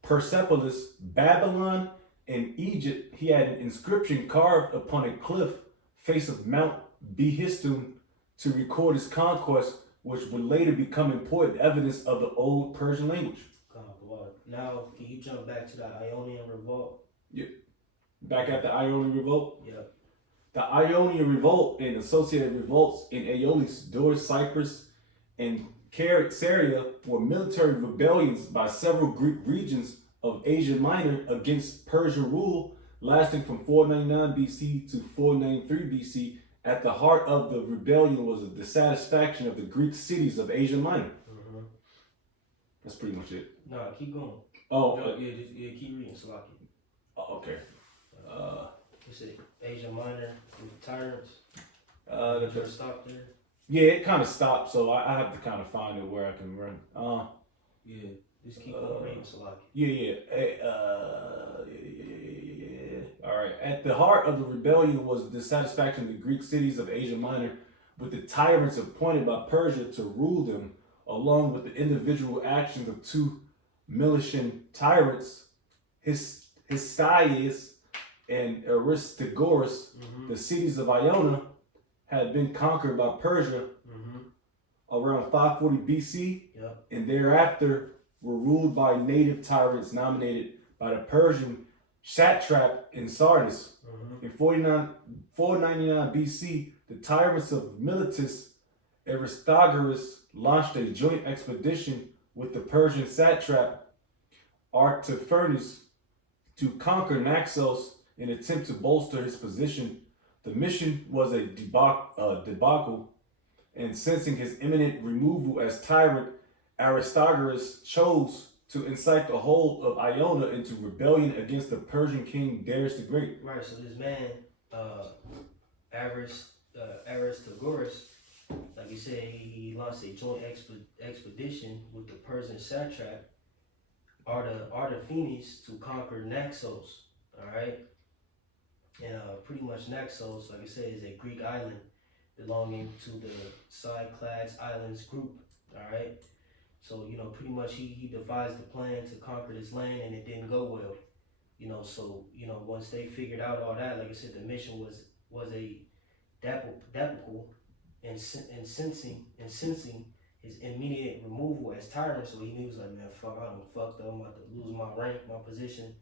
Persepolis, Babylon, and Egypt. He had an inscription carved upon a cliff face of Mount Behistun to record his conquest, which would later become important evidence of the old Persian language. Now, can you jump back to the Ionian Revolt? Yep. Back at the Ionian Revolt? Yep. The Ionian Revolt and associated revolts in Aeolis, Doris, Cyprus, and Syria were military rebellions by several Greek regions of Asia Minor against Persian rule, lasting from 499 BC to 493 BC. At the heart of the rebellion was the dissatisfaction of the Greek cities of Asia Minor. That's pretty much it. No, keep going. Oh, keep reading, Salaki. Okay. You said Asia Minor with the tyrants. Just stop there. Yeah, it kind of stopped, so I have to kind of find it where I can run. Yeah, just keep on reading, Salaki. Yeah. All right. At the heart of the rebellion was the dissatisfaction of the Greek cities of Asia Minor with the tyrants appointed by Persia to rule them, along with the individual actions of two Milesian tyrants, Histiaeus and Aristogoras. The cities of Iona had been conquered by Persia around 540 BC, and thereafter were ruled by native tyrants nominated by the Persian satrap in Sardis. In 499 BC, the tyrants of Miletus, Aristogoras, launched a joint expedition with the Persian satrap Artaphernes to conquer Naxos in an attempt to bolster his position. The mission was a debacle, and sensing his imminent removal as tyrant, Aristogoras chose to incite the whole of Iona into rebellion against the Persian king Darius the Great. Right, so this man, Aristogoras, like you said, he launched a joint expedition with the Persian satrap Artaphernes to conquer Naxos. All right, and pretty much Naxos, like I said, is a Greek island belonging to the Cyclades Islands group. All right, so pretty much he devised the plan to conquer this land, and it didn't go well. So once they figured out all that, like I said, the mission was a debacle. And sensing his immediate removal as tyrant, so he knew, he was like, man, fuck, I done fucked up, I'm about to lose my rank, my position.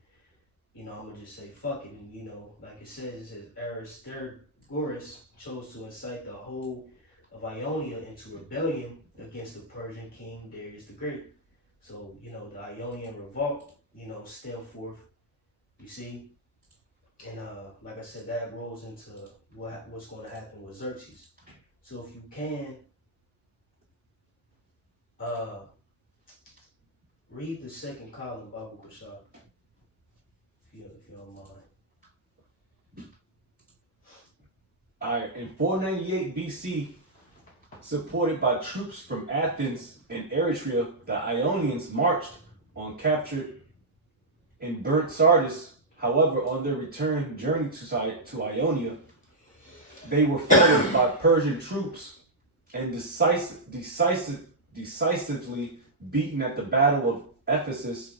I'm gonna just say fuck it. And like it says Aristogoras chose to incite the whole of Ionia into rebellion against the Persian king Darius the Great. So the Ionian revolt stemmed forth, you see, and like I said, that rolls into what's going to happen with Xerxes. So if you can, read the second column, Babu Bashar, if you don't mind. All right, in 498 BC, Supported by troops from Athens and Eritrea, the Ionians marched on captured and burnt Sardis. However, on their return journey to Ionia, they were followed by Persian troops and decisively beaten at the Battle of Ephesus.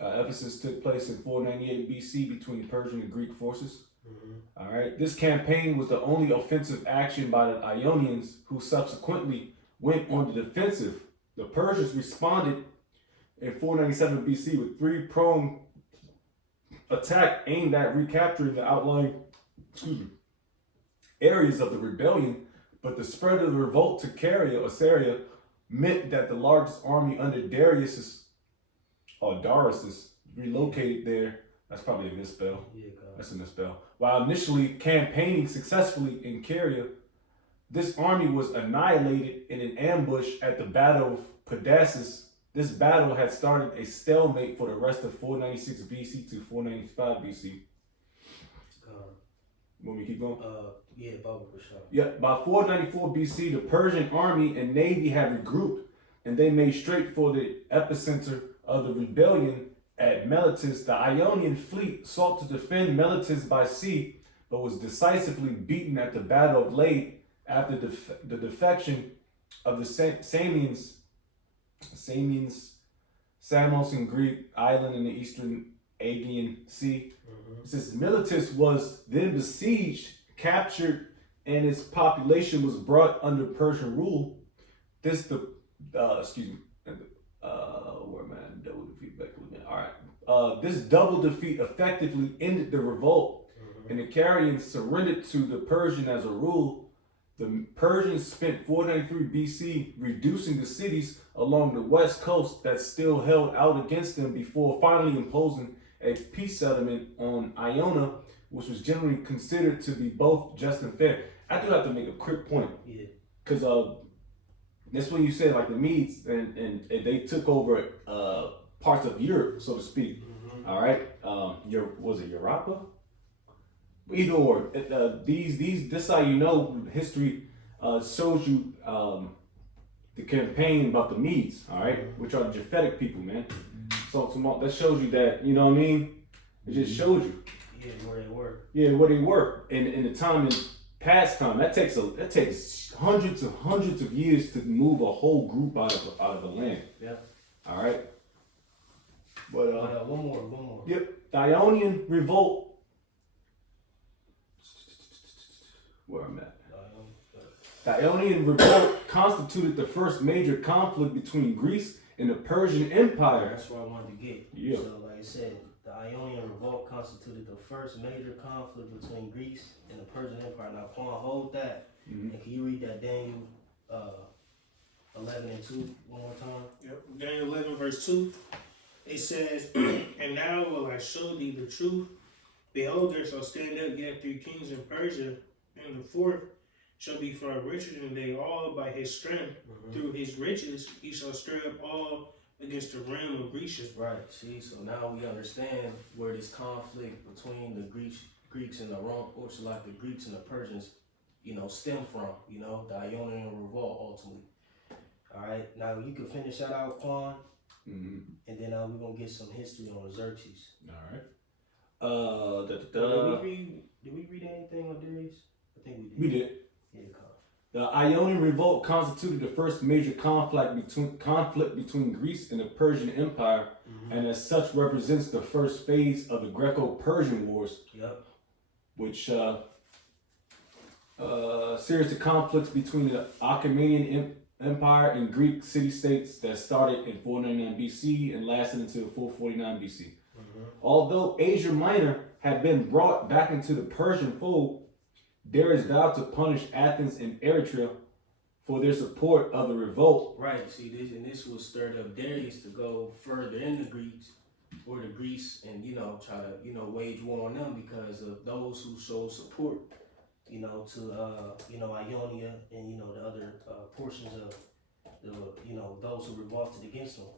Ephesus took place in 498 BC between Persian and Greek forces. All right. This campaign was the only offensive action by the Ionians, who subsequently went on the defensive. The Persians responded in 497 BC with three-pronged attack aimed at recapturing the outlying areas of the rebellion, but the spread of the revolt to Caria or Syria meant that the largest army under Darius relocated there. That's probably a misspell. Yeah, That's a misspell. While initially campaigning successfully in Caria, this army was annihilated in an ambush at the Battle of Pedasus. This battle had started a stalemate for the rest of 496 BC to 495 BC. Want me to keep going? Yeah, Baba for sure. Yeah, by 494 BC, the Persian army and navy had regrouped, and they made straight for the epicenter of the rebellion at Miletus. The Ionian fleet sought to defend Miletus by sea, but was decisively beaten at the Battle of Lade after the defection of the Samos in Greek island in the eastern Aegean Sea. Since Miletus was then besieged, captured, and its population was brought under Persian rule, where man, double defeat back again. All right. This double defeat effectively ended the revolt, and the Carians surrendered to the Persian as a rule. The Persians spent 493 BC reducing the cities along the west coast that still held out against them before finally imposing a peace settlement on Iona, which was generally considered to be both just and fair. I do have to make a quick point. Yeah. Because that's when you said like the Medes and they took over parts of Europe, so to speak. All right. Was it Europa? Either or. This how you know history shows you the campaign about the Medes, all right, which are the Japhetic people, man. So that shows you that, you know what I mean? It just shows you. Yeah, where they were. Yeah, where they were. In the time, in past time, that takes hundreds of years to move a whole group out of a land. Yeah. All right. But one more. Yep. The Ionian revolt. Where I'm at. The Ionian revolt constituted the first major conflict between Greece and the Persian Empire. That's where I wanted to get. Yeah. So, like I said, the Ionian revolt constituted the first major conflict between Greece and the Persian Empire. Now, Quan, hold that. And can you read that Daniel 11 and 2 one more time? Yep. Daniel 11 verse 2. It says, "And now will I show thee the truth. Behold, there shall stand up yet 3 kings in Persia, and the 4th shall be far richer than they all by his strength. Through his riches he shall stir up all against the realm of Grecia." Right. See, so now we understand where this conflict between the Greeks and the Rome, or so like the Greeks and the Persians, stem from. The Ionian revolt ultimately. All right. Now you can finish that out, Quan, and then we're gonna get some history on Xerxes. All right. Did we read anything on Darius? I think we did. We did. Yeah, The Ionian revolt constituted the first major conflict between Greece and the Persian Empire, and as such represents the first phase of the Greco-Persian Wars. Yep. Which series of conflicts between the Achaemenid Empire and Greek city-states that started in 499 BC and lasted until 449 BC. Although Asia Minor had been brought back into the Persian fold, Darius vowed to punish Athens and Eritrea for their support of the revolt. Right. See, this was stirred up Darius to go further in the Greeks and try to wage war on them because of those who showed support to Ionia and the other portions of those who revolted against them.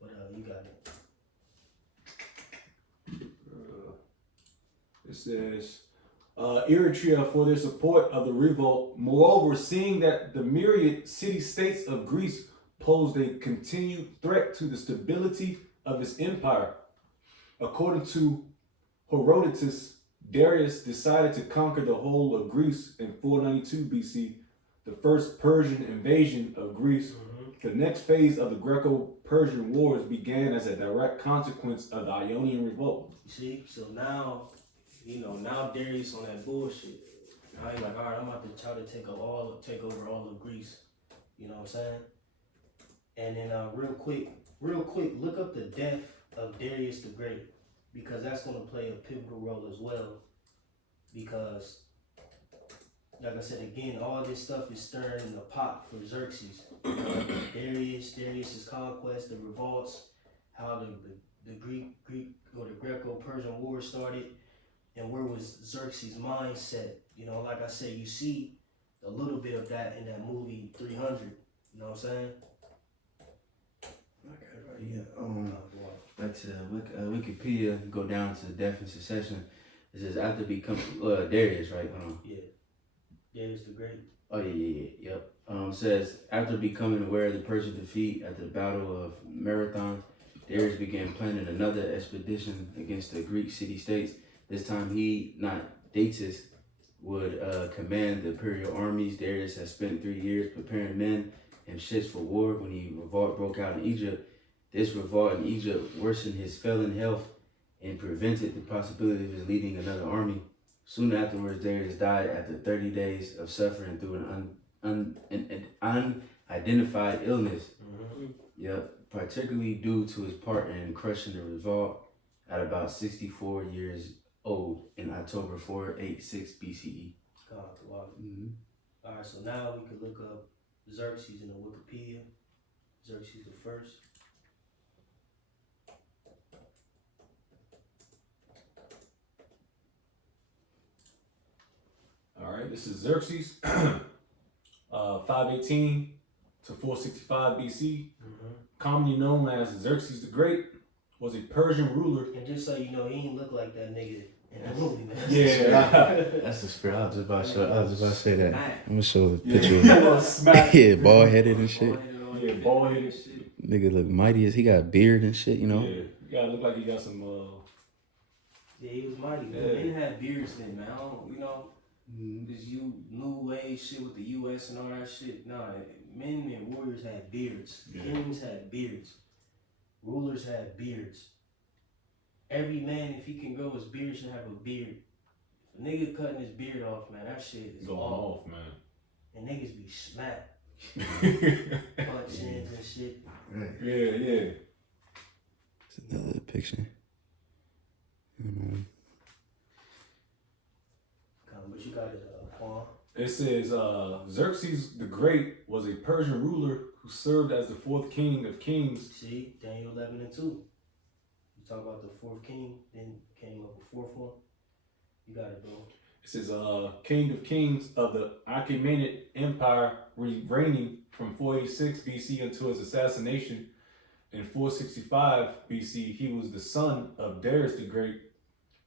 But you got it. It says, Eritrea for their support of the revolt. Moreover, seeing that the myriad city-states of Greece posed a continued threat to the stability of his empire, according to Herodotus, Darius decided to conquer the whole of Greece in 492 BC, the first Persian invasion of Greece. The next phase of the Greco-Persian Wars began as a direct consequence of the Ionian Revolt. You see, so now, now Darius on that bullshit. Now he's like, all right, I'm about to try to take over all of Greece. You know what I'm saying? And then real quick, look up the death of Darius the Great, because that's going to play a pivotal role as well. Because, like I said again, all this stuff is stirring in the pot for Xerxes. Darius's conquest, the revolts, how the Greek or the Greco-Persian War started, and where was Xerxes' mindset. Like I said, you see a little bit of that in that movie 300. You know what I'm saying? Back to Wikipedia, go down to death and succession. It says after becoming Darius, right? Yeah. Darius the Great. Oh yep. Says after becoming aware of the Persian defeat at the Battle of Marathon, Darius began planning another expedition against the Greek city-states. This time he, not Datis, would command the imperial armies. Darius had spent 3 years preparing men and ships for war when the revolt broke out in Egypt. This revolt in Egypt worsened his failing health and prevented the possibility of his leading another army. Soon afterwards, Darius died after 30 days of suffering through an unidentified illness. Yep, particularly due to his part in crushing the revolt at about 64 years old in October 486 BCE. All right, so now we can look up Xerxes in the Wikipedia. Xerxes the First. All right, this is Xerxes, 518 to 465 BC, commonly known as Xerxes the Great, was a Persian ruler. And just so you know, he ain't look like that nigga in the movie, man. Yeah. That's the spirit. I was just about to say that. I'm gonna show a Yeah. picture of Smack. yeah, bald headed and shit. Yeah, bald headed shit. Nigga look mighty as he got beard and shit, you know? Yeah, you gotta look like he got some. Yeah, he was mighty. Yeah. Men had beards then, man. I don't, this new age shit with the U.S. and all that shit. Nah, men and warriors had beards. Yeah. Kings had beards. Rulers had beards. Every man, if he can grow his beard, should have a beard. If a nigga cutting his beard off, man, that shit is Going off, man. And niggas be smacked. Punch ins and shit. Yeah. It's another picture. But you got it, Quan. It says Xerxes the Great was a Persian ruler who served as the fourth king of kings. See, Daniel 11 and 2. You talk about the fourth king, then came up with fourth one. You got it, bro. It says king of kings of the Achaemenid Empire, reigning from 486 BC until his assassination in 465 BC. He was the son of Darius the Great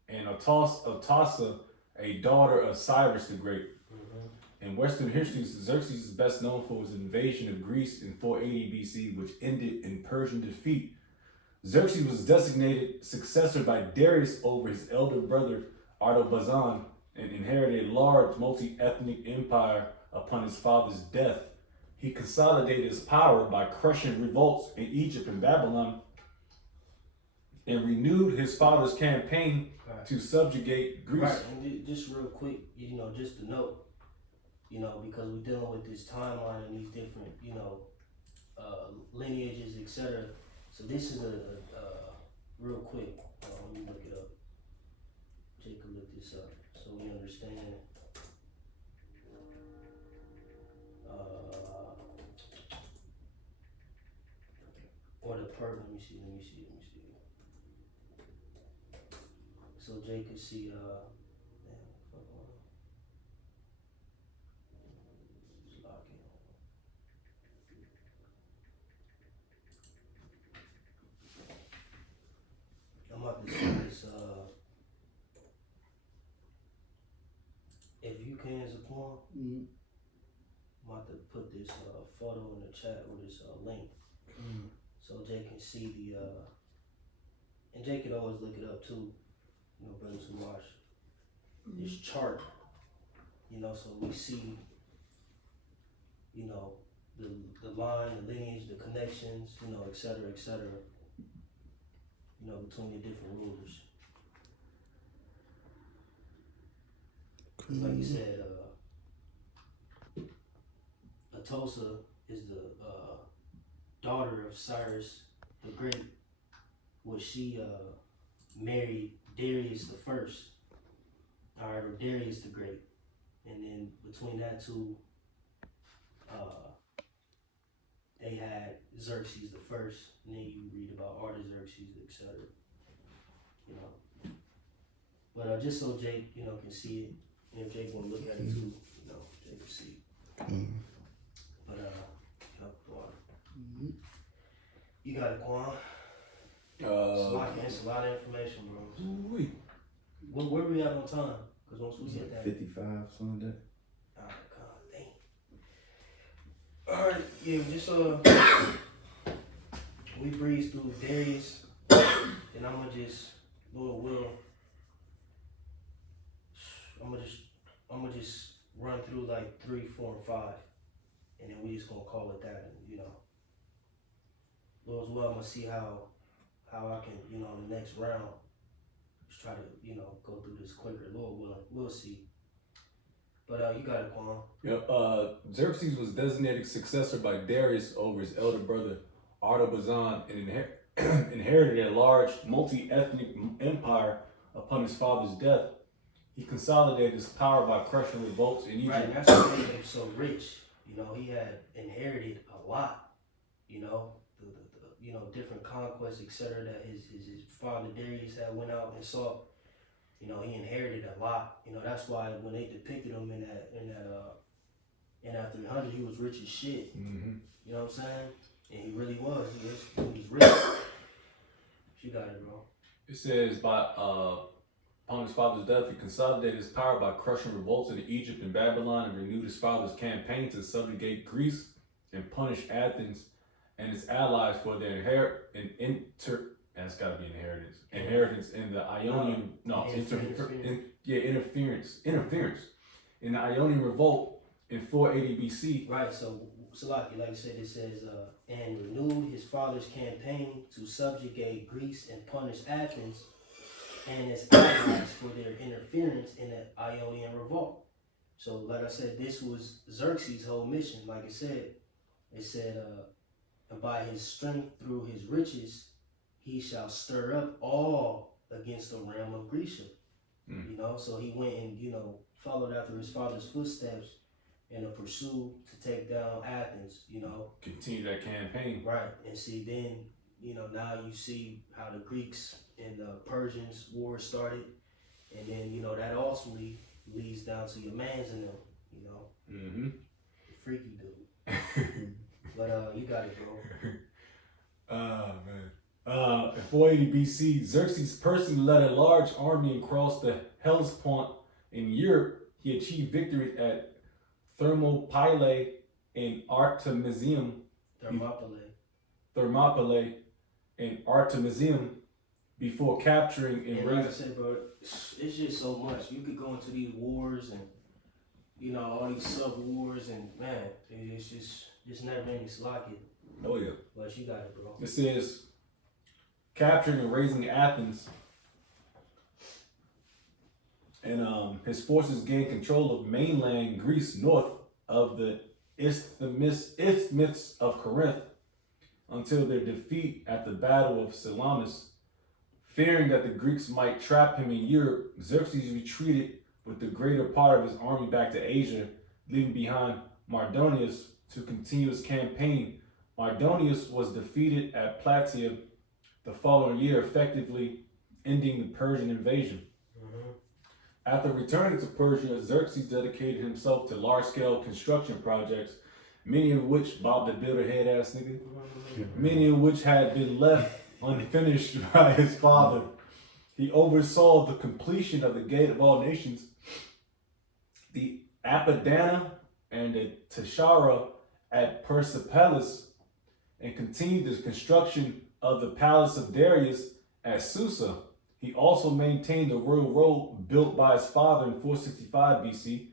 and Atassa, a daughter of Cyrus the Great. In Western history, Xerxes is best known for his invasion of Greece in 480 BC, which ended in Persian defeat. Xerxes was designated successor by Darius over his elder brother Artaxerxes and inherited a large multi-ethnic empire upon his father's death. He consolidated his power by crushing revolts in Egypt and Babylon and renewed his father's campaign to subjugate Greece. Right, and just real quick, just to note, because we're dealing with this timeline and these different, lineages, etc. So this is a real quick, let me look it up. Jacob look this up so we understand. Or the let me see. So Jacob see, I'm about to see this, can, Zaquan. Mm-hmm. I'm about to put this photo in the chat or this link, so Jay can see the and Jay can always look it up too. You know, brothers who watch this chart. You know, so we see, you know, the line, the lineage, the connections, you know, et cetera, you know, between the different rulers. 'Cause like you said, Atosa is the daughter of Cyrus the Great, where she married Darius the First, or Darius the Great, and then between that two, they had Xerxes the First, and then you read about Artaxerxes, etc. You know, but just so Jake, you know, can see it, and if Jake want to look at it too, you know, Jake can see it. But you know, Quan, you got it, Quan. It's a lot of information, bro. Where we at on time? Because once we get that, 55, something like that. oh god, dang. All right, yeah, just we breeze through Darius, and I'm gonna just, Lord will, I'm gonna just run through like 3, 4, and 5, and then we just gonna call it that, and you know, Lord's will, I'm gonna see how I can, you know, in the next round, just try to, you know, go through this quicker. Lord willing, we'll see. But you got it, Quan. Yep. Xerxes was designated successor by Darius over his elder brother Artaxerxes and inherited a large multi-ethnic empire upon his father's death. He consolidated his power by crushing revolts in Egypt. Right, and that's what made him so rich. You know, he had inherited a lot. You know, the you know, different conquests, etc. that his father Darius had went out and saw. You know, he inherited a lot. You know, that's why when they depicted him in that 300, he was rich as shit. Mm-hmm. You know what I'm saying? And he really was. He was rich. You got it, bro. It says upon his father's death, he consolidated his power by crushing revolts in Egypt and Babylon, and renewed his father's campaign to subjugate Greece and punish Athens and its allies for their inheritance in the Ionian interference in the Ionian revolt in 480 BC. Right. So like you said, it says and renewed his father's campaign to subjugate Greece and punish Athens and its allies for their interference in the Ionian revolt. So like I said, this was Xerxes' whole mission. Like it said, and by his strength through his riches, he shall stir up all against the realm of Grecia. You know, so he went and, you know, followed after his father's footsteps in a pursuit to take down Athens, you know. Continue that campaign. Right, and see then, you know, now you see how the Greeks and the Persians war started, and then, you know, that ultimately leads down to your mans in them, you know. Mm-hmm. Freaky dude. But you got it, bro. Oh, man. In 480 BC, Xerxes personally led a large army and crossed the Hellespont in Europe. He achieved victories at Thermopylae and Artemisium. Thermopylae and Artemisium before capturing and like I said, bro, it's just so much. You could go into these wars and, you know, all these sub wars, and man, it's just never ending slack it. Oh yeah. But you got it, bro. It says capturing and raising Athens, and his forces gained control of mainland Greece north of the Isthmus of Corinth until their defeat at the Battle of Salamis. Fearing that the Greeks might trap him in Europe, Xerxes retreated with the greater part of his army back to Asia, leaving behind Mardonius to continue his campaign. Mardonius was defeated at Plataea the following year, effectively ending the Persian invasion. Mm-hmm. After returning to Persia, Xerxes dedicated himself to large-scale construction projects, many of which, Bob the Builder head-ass nigga, many of which had been left unfinished by his father. He oversaw the completion of the Gate of All Nations, the Apadana and the Tashara at Persepolis, and continued the construction of the palace of Darius at Susa. He also maintained the royal road built by his father in 465 BC.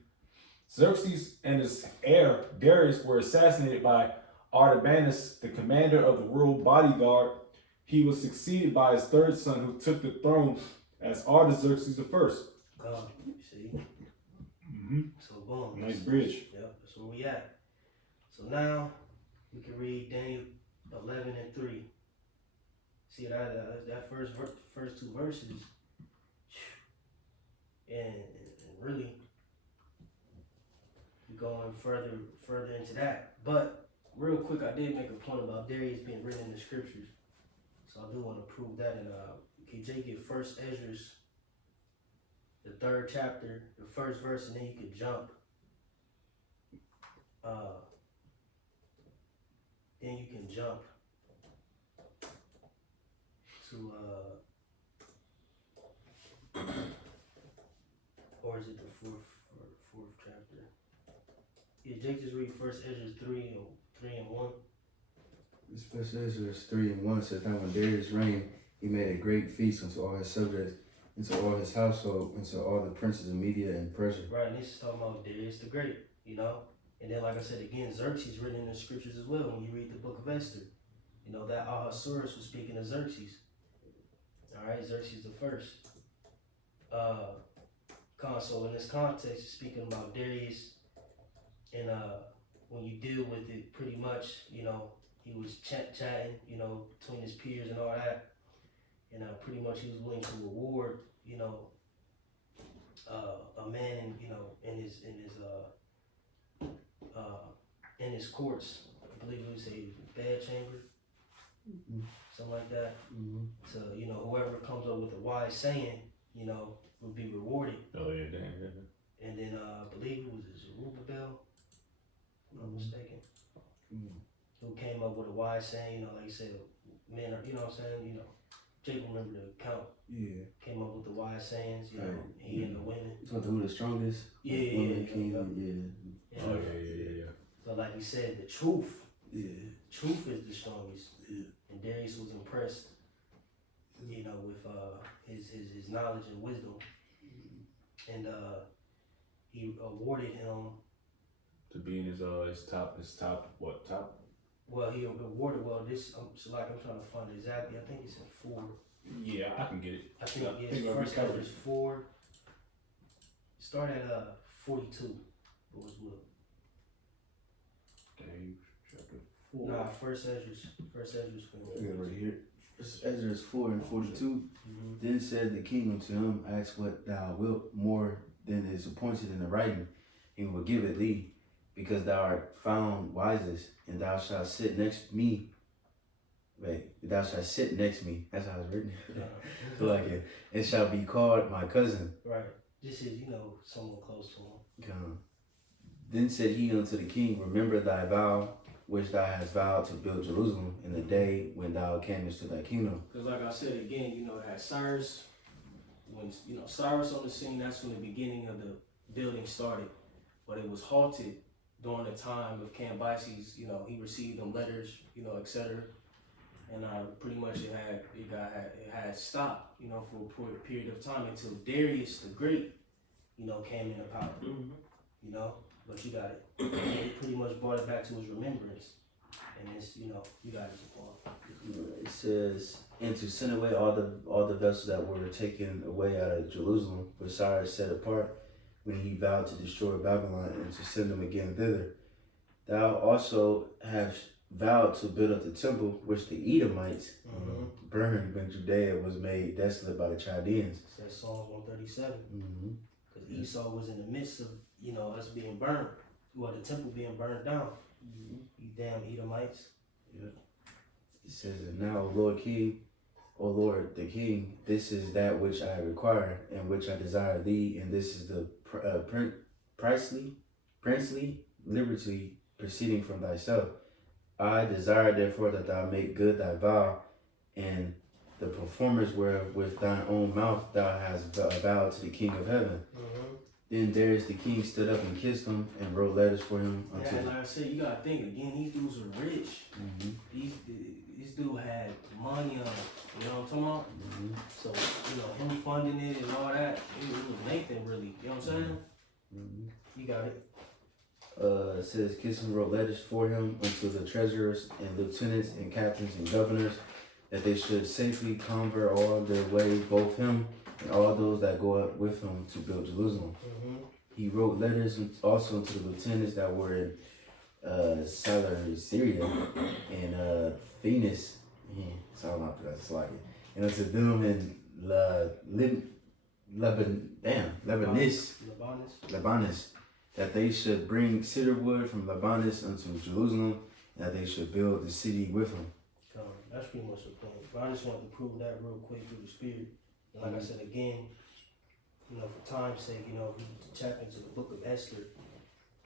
Xerxes and his heir Darius were assassinated by Artabanus, the commander of the royal bodyguard. He was succeeded by his third son, who took the throne as Artaxerxes I. See? Mm-hmm. So boom. Nice bridge. Yep, that's where we at. So now we can read Daniel 11 and 3. See that first two verses, and really going further into that. But real quick, I did make a point about Darius being written in the scriptures, so I do want to prove that. And can Jay get First Ezra's, the 3rd chapter, the 1st verse, and then you could jump. Then you can jump to or is it the fourth chapter? Yeah, Jake just read First Ezra 3 and 1. This first Ezra 3 and 1 says, now when Darius reigned, he made a great feast unto all his subjects, and to all his household, and to all the princes of Media and Persia. Right, and this is talking about Darius the Great, you know? And then, like I said again, Xerxes written in the scriptures as well when you read the book of Esther. You know, that Ahasuerus was speaking of Xerxes. Alright, Xerxes the first. So in this context, it's speaking about Darius, and when you deal with it, pretty much, you know, he was chatting, you know, between his peers and all that, and pretty much he was willing to reward, you know, a man, in his courts. I believe it was a bed chamber, something like that. To, you know, whoever comes up with a wise saying, you know, would be rewarded. Oh yeah, damn. And then I believe it was Zerubbabel, if I'm not mistaken, who came up with a wise saying, you know, like you said, men are, you know what I'm saying, you know, Jake remember the count. Yeah. Came up with the wise sayings, you know, Right. he and the women. So who the strongest? Yeah, Woman, yeah, king, yeah. Oh yeah. But like you said, the truth yeah. is the strongest. Yeah. And Darius was impressed, you know, with his knowledge and wisdom. And he awarded him, To be in his top well, he awarded, this, so like I'm trying to find it exactly, I think it's in 4. Yeah, I can get it. I think, I yeah, think I'll first be covered. Ezra's 4. Start at 42, Lord's will. Dave, chapter 4. Nah, first Ezra's 4. Yeah, right here. First Ezra 4 and 42. Then said the king unto him, ask what thou wilt more than is appointed in the writing, and will give it thee, because thou art found wisest, and thou shalt sit next me. Wait, thou shalt sit next me. That's how it's written. So like it shall be called my cousin. Right. This is, you know, someone close to him. Then said he unto the king, remember thy vow, which thou hast vowed to build Jerusalem in the day when thou camest to thy kingdom. Because like I said again, you know, that Cyrus, when, you know, Cyrus on the scene, that's when the beginning of the building started. But it was halted during the time of Cambyses, you know, he received them letters, you know, etc. And pretty much it had stopped, you know, for a period of time until Darius the Great, you know, came into power. You know, but you got it. He pretty much brought it back to his remembrance. And it's, you know, you got it, Paul. It says, and to send away all the vessels that were taken away out of Jerusalem, which Cyrus set apart when he vowed to destroy Babylon, and to send them again thither. Thou also hast vowed to build up the temple which the Edomites burned when Judea was made desolate by the Chaldeans. It says Psalms 137. Because Esau was in the midst of, you know, us being burned. Well, the temple being burned down. You damn Edomites. Yeah. It says, and now, O Lord King, O Lord the King, this is that which I require, and which I desire thee, and this is the princely liberty proceeding from thyself. I desire therefore that thou make good thy vow, and the performance whereof with thine own mouth thou hast vowed to the King of heaven. Then Darius the king stood up and kissed him and wrote letters for him Yeah, until. like I said, you gotta think again. These dudes are rich. This dude had money on him. You know what I'm talking about? So you know him funding it and all that. It was Nathan really. You know what I'm saying? You got it. It says Kism wrote letters for him unto the treasurers and lieutenants and captains and governors that they should safely convert all their way, both him and all those that go up with him to build Jerusalem. He wrote letters also to the lieutenants that were in Syria and Phoenix. Sorry about that, it's like it. And unto them in Lebanus, that they should bring cedar wood from Lebanus unto Jerusalem, and that they should build the city with him. That's pretty much the point. But I just wanted to prove that real quick through the spirit. And like I said again, you know, for time's sake, you know, we tap into the book of Esther,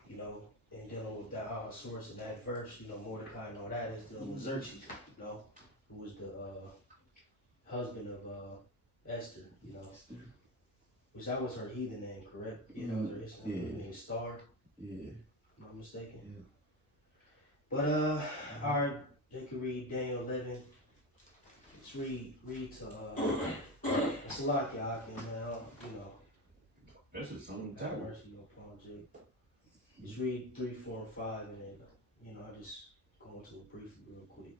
you know, and dealing with that source and that verse, you know, Mordecai and all that is dealing with Xerxes, you know, who was the husband of Esther, you know. Which that was her heathen name, correct? Yeah, that was her Islam name, Star. Yeah. If I'm not mistaken. Yeah. But alright, they can read Daniel 11. Let's read to it's a lot, y'all, man. You know. That's just something Have mercy upon Jake. Just read 3, 4, and 5, and then you know, I just go into a brief real quick.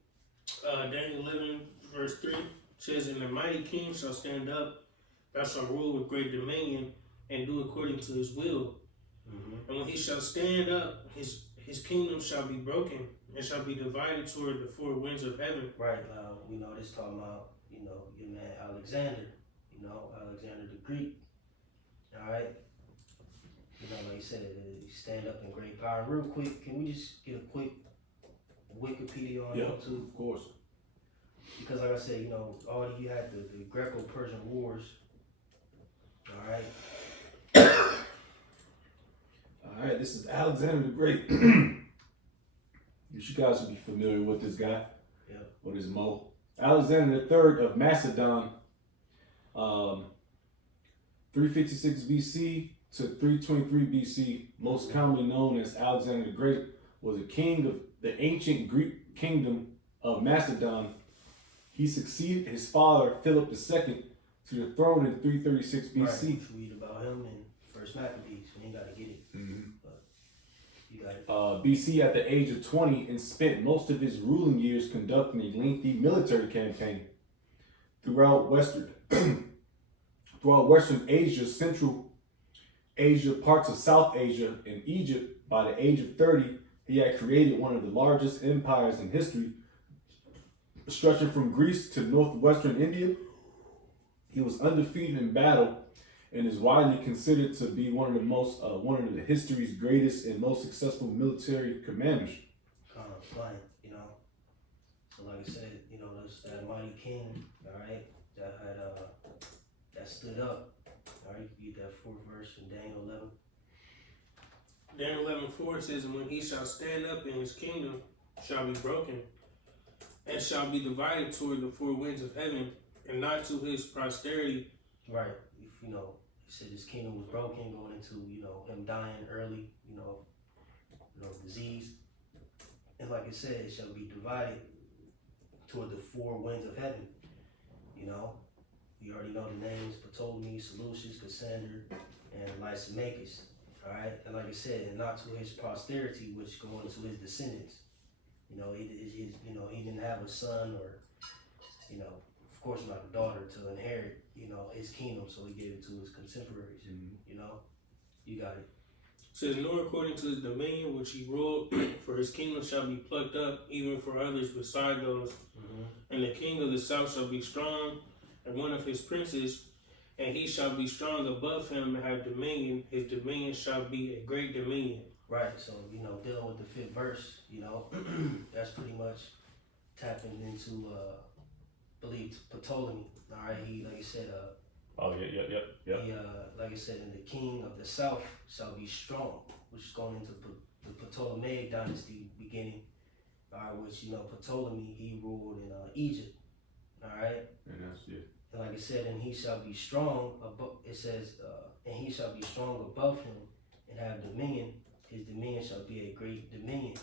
Daniel 11, verse 3 says, "And the mighty king shall stand up, that shall rule with great dominion, and do according to his will. And when he shall stand up, his kingdom shall be broken, and shall be divided toward the four winds of heaven." Right now, you know, this talking about, you know, your man Alexander, you know, Alexander the Greek. Alright? You know, like you said, stand up in great power. Real quick, can we just get a quick Wikipedia on him too? Of course. Because like I said, you know, you had the Greco-Persian Wars. Alright? Alright, this is Alexander the Great. You guys should be familiar with this guy. Yep. With his Mo. Alexander III of Macedon, 356 BC to 323 BC, most commonly known as Alexander the Great, was a king of the ancient Greek kingdom of Macedon. He succeeded his father, Philip II, to the throne in 336 BC. Right, we read about him in First Maccabees. We ain't got to get it. But you got it. BC at the age of 20 and spent most of his ruling years conducting a lengthy military campaign throughout Western Asia, Central Asia, parts of South Asia, and Egypt. By the age of 30, he had created one of the largest empires in history, stretching from Greece to northwestern India. He was undefeated in battle and is widely considered to be one of the history's greatest and most successful military commanders. Fine, you know. So like I said, you know, there's that mighty king, alright, that stood up. Alright, you get that 4th verse in Daniel 11. Daniel 11:4 says, "And when he shall stand up, and his kingdom shall be broken, and shall be divided toward the four winds of heaven, and not to his posterity." Right. If you know, he said his kingdom was broken, going into, you know, him dying early, you know, disease. And like it said, it shall be divided toward the four winds of heaven. You know, you already know the names: Ptolemy, Seleucus, Cassander, and Lysimachus. All right, and like I said, and not to his posterity, which go into his descendants. You know, he didn't have a son or, you know, of course not a daughter to inherit, you know, his kingdom, so he gave it to his contemporaries. You know, you got it. It says, "Nor according to his dominion which he ruled, for his kingdom shall be plucked up, even for others beside those. And the king of the south shall be strong, and one of his princes, and he shall be strong above him and have dominion. His dominion shall be a great dominion." Right, so, you know, dealing with the 5th verse, you know, that's pretty much tapping into, believe Ptolemy. All right, he, like I said, he, like I said, and the king of the south shall be strong, which is going into the Ptolemaic dynasty beginning, all right, which, you know, Ptolemy, he ruled in Egypt, all right? And that's, And like it said, and he shall be strong above, it says, and he shall be strong above him and have dominion. His dominion shall be a great dominion.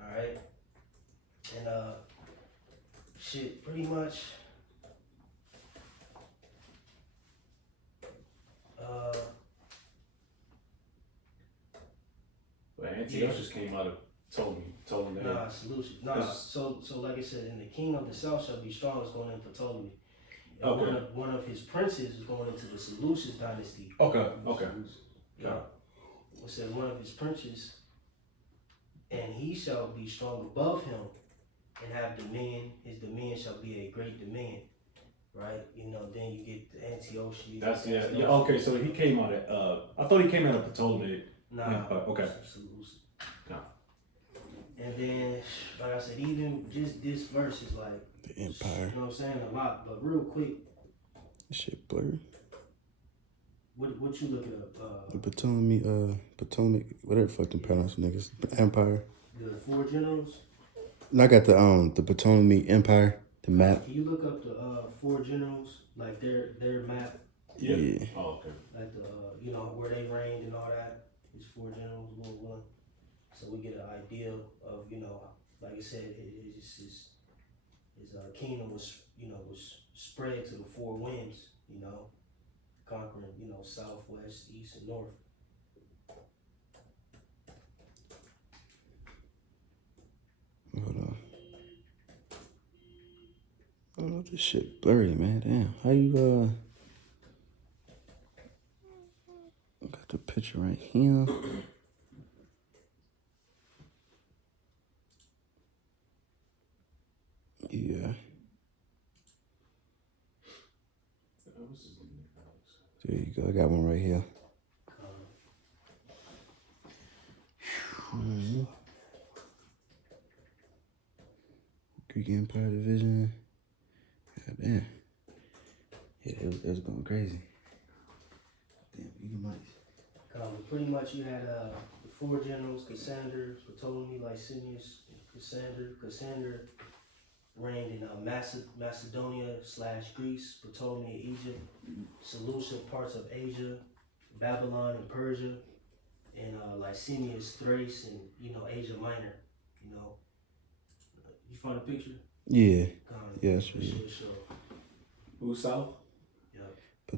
Alright? And shit, pretty much, But Antiochus just came out of told him that. nah, solution. Nah, so like I said, and the king of the south shall be strong is going in for Ptolemy. And Okay. one of his princes is going into the Seleucus dynasty. Okay. Yeah. It said one of his princes, and he shall be strong above him and have dominion. His dominion shall be a great dominion. Right? You know, then you get the Antiochus. That's yeah. Okay, so he came out of I thought he came out of Ptolemy. Nah. Okay. Seleucus. No. And then, like I said, even just this verse is like The Empire. You know what I'm saying? A lot, but real quick, This shit blurry. what you looking up? The Potomac, whatever fucking pronounce niggas. Empire. The four generals. And I got the Potomac Empire, the map. Can you look up the four generals, like their map, Yeah. Oh, okay. like the you know where they reigned and all that? These four generals, one, so we get an idea of like I said, his kingdom was spread to the four winds, conquering south, west, east, and north. Hold on. Oh, this shit blurry, man. Damn. How you got the picture right here. Yeah. There you go. I got one right here. Greek Empire Division. God damn. Yeah, it was going crazy. Damn, you might. Pretty much you had the four generals: Cassander, Ptolemy, Licinius, Cassander reigned in Macedonia / Greece, Ptolemy Egypt, Seleucia parts of Asia, Babylon and Persia, and Licinius Thrace and Asia Minor. You find a picture? Yeah. Yeah, that's right. Who's south? Yeah.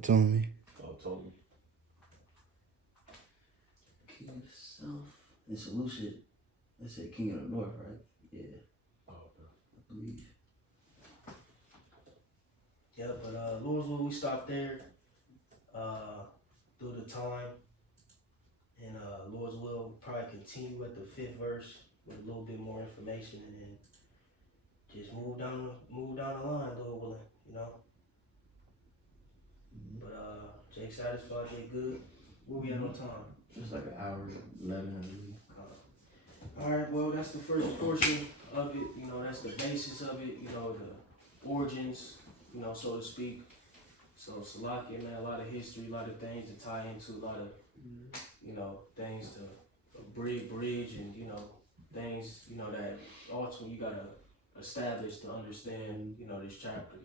Ptolemy. Oh, Ptolemy. King of the South. And Seleucia. They said King of the North, right? Yeah, Oh, okay. I believe. Yeah, but Lord's will we stop there through the time, and Lord's will probably continue at the 5th verse with a little bit more information, and then just move down the line, Lord willing, But Jake satisfied, Jake good. Where we at on time? Just like an hour, 11. All right, well, that's the first portion of it. That's the basis of it. The origins, so to speak. So Salakia, man, a lot of history, a lot of things to tie into, a lot of, things to bridge, and things, that ultimately you gotta establish to understand, this chapter,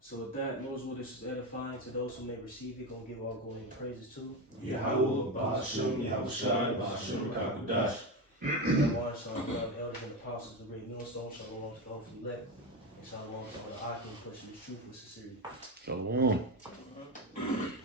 So with that, Lord's will is edifying to those who may receive it. Gonna give all glory and praises to Yahweh, Ba'ashem, Yahushai, Ba'ashem, Kakudash. One Shalom, elders and apostles, the great millstone. Shalom to all who elect. And shalom to all the Akim pushing this truth with sincerity. Shalom.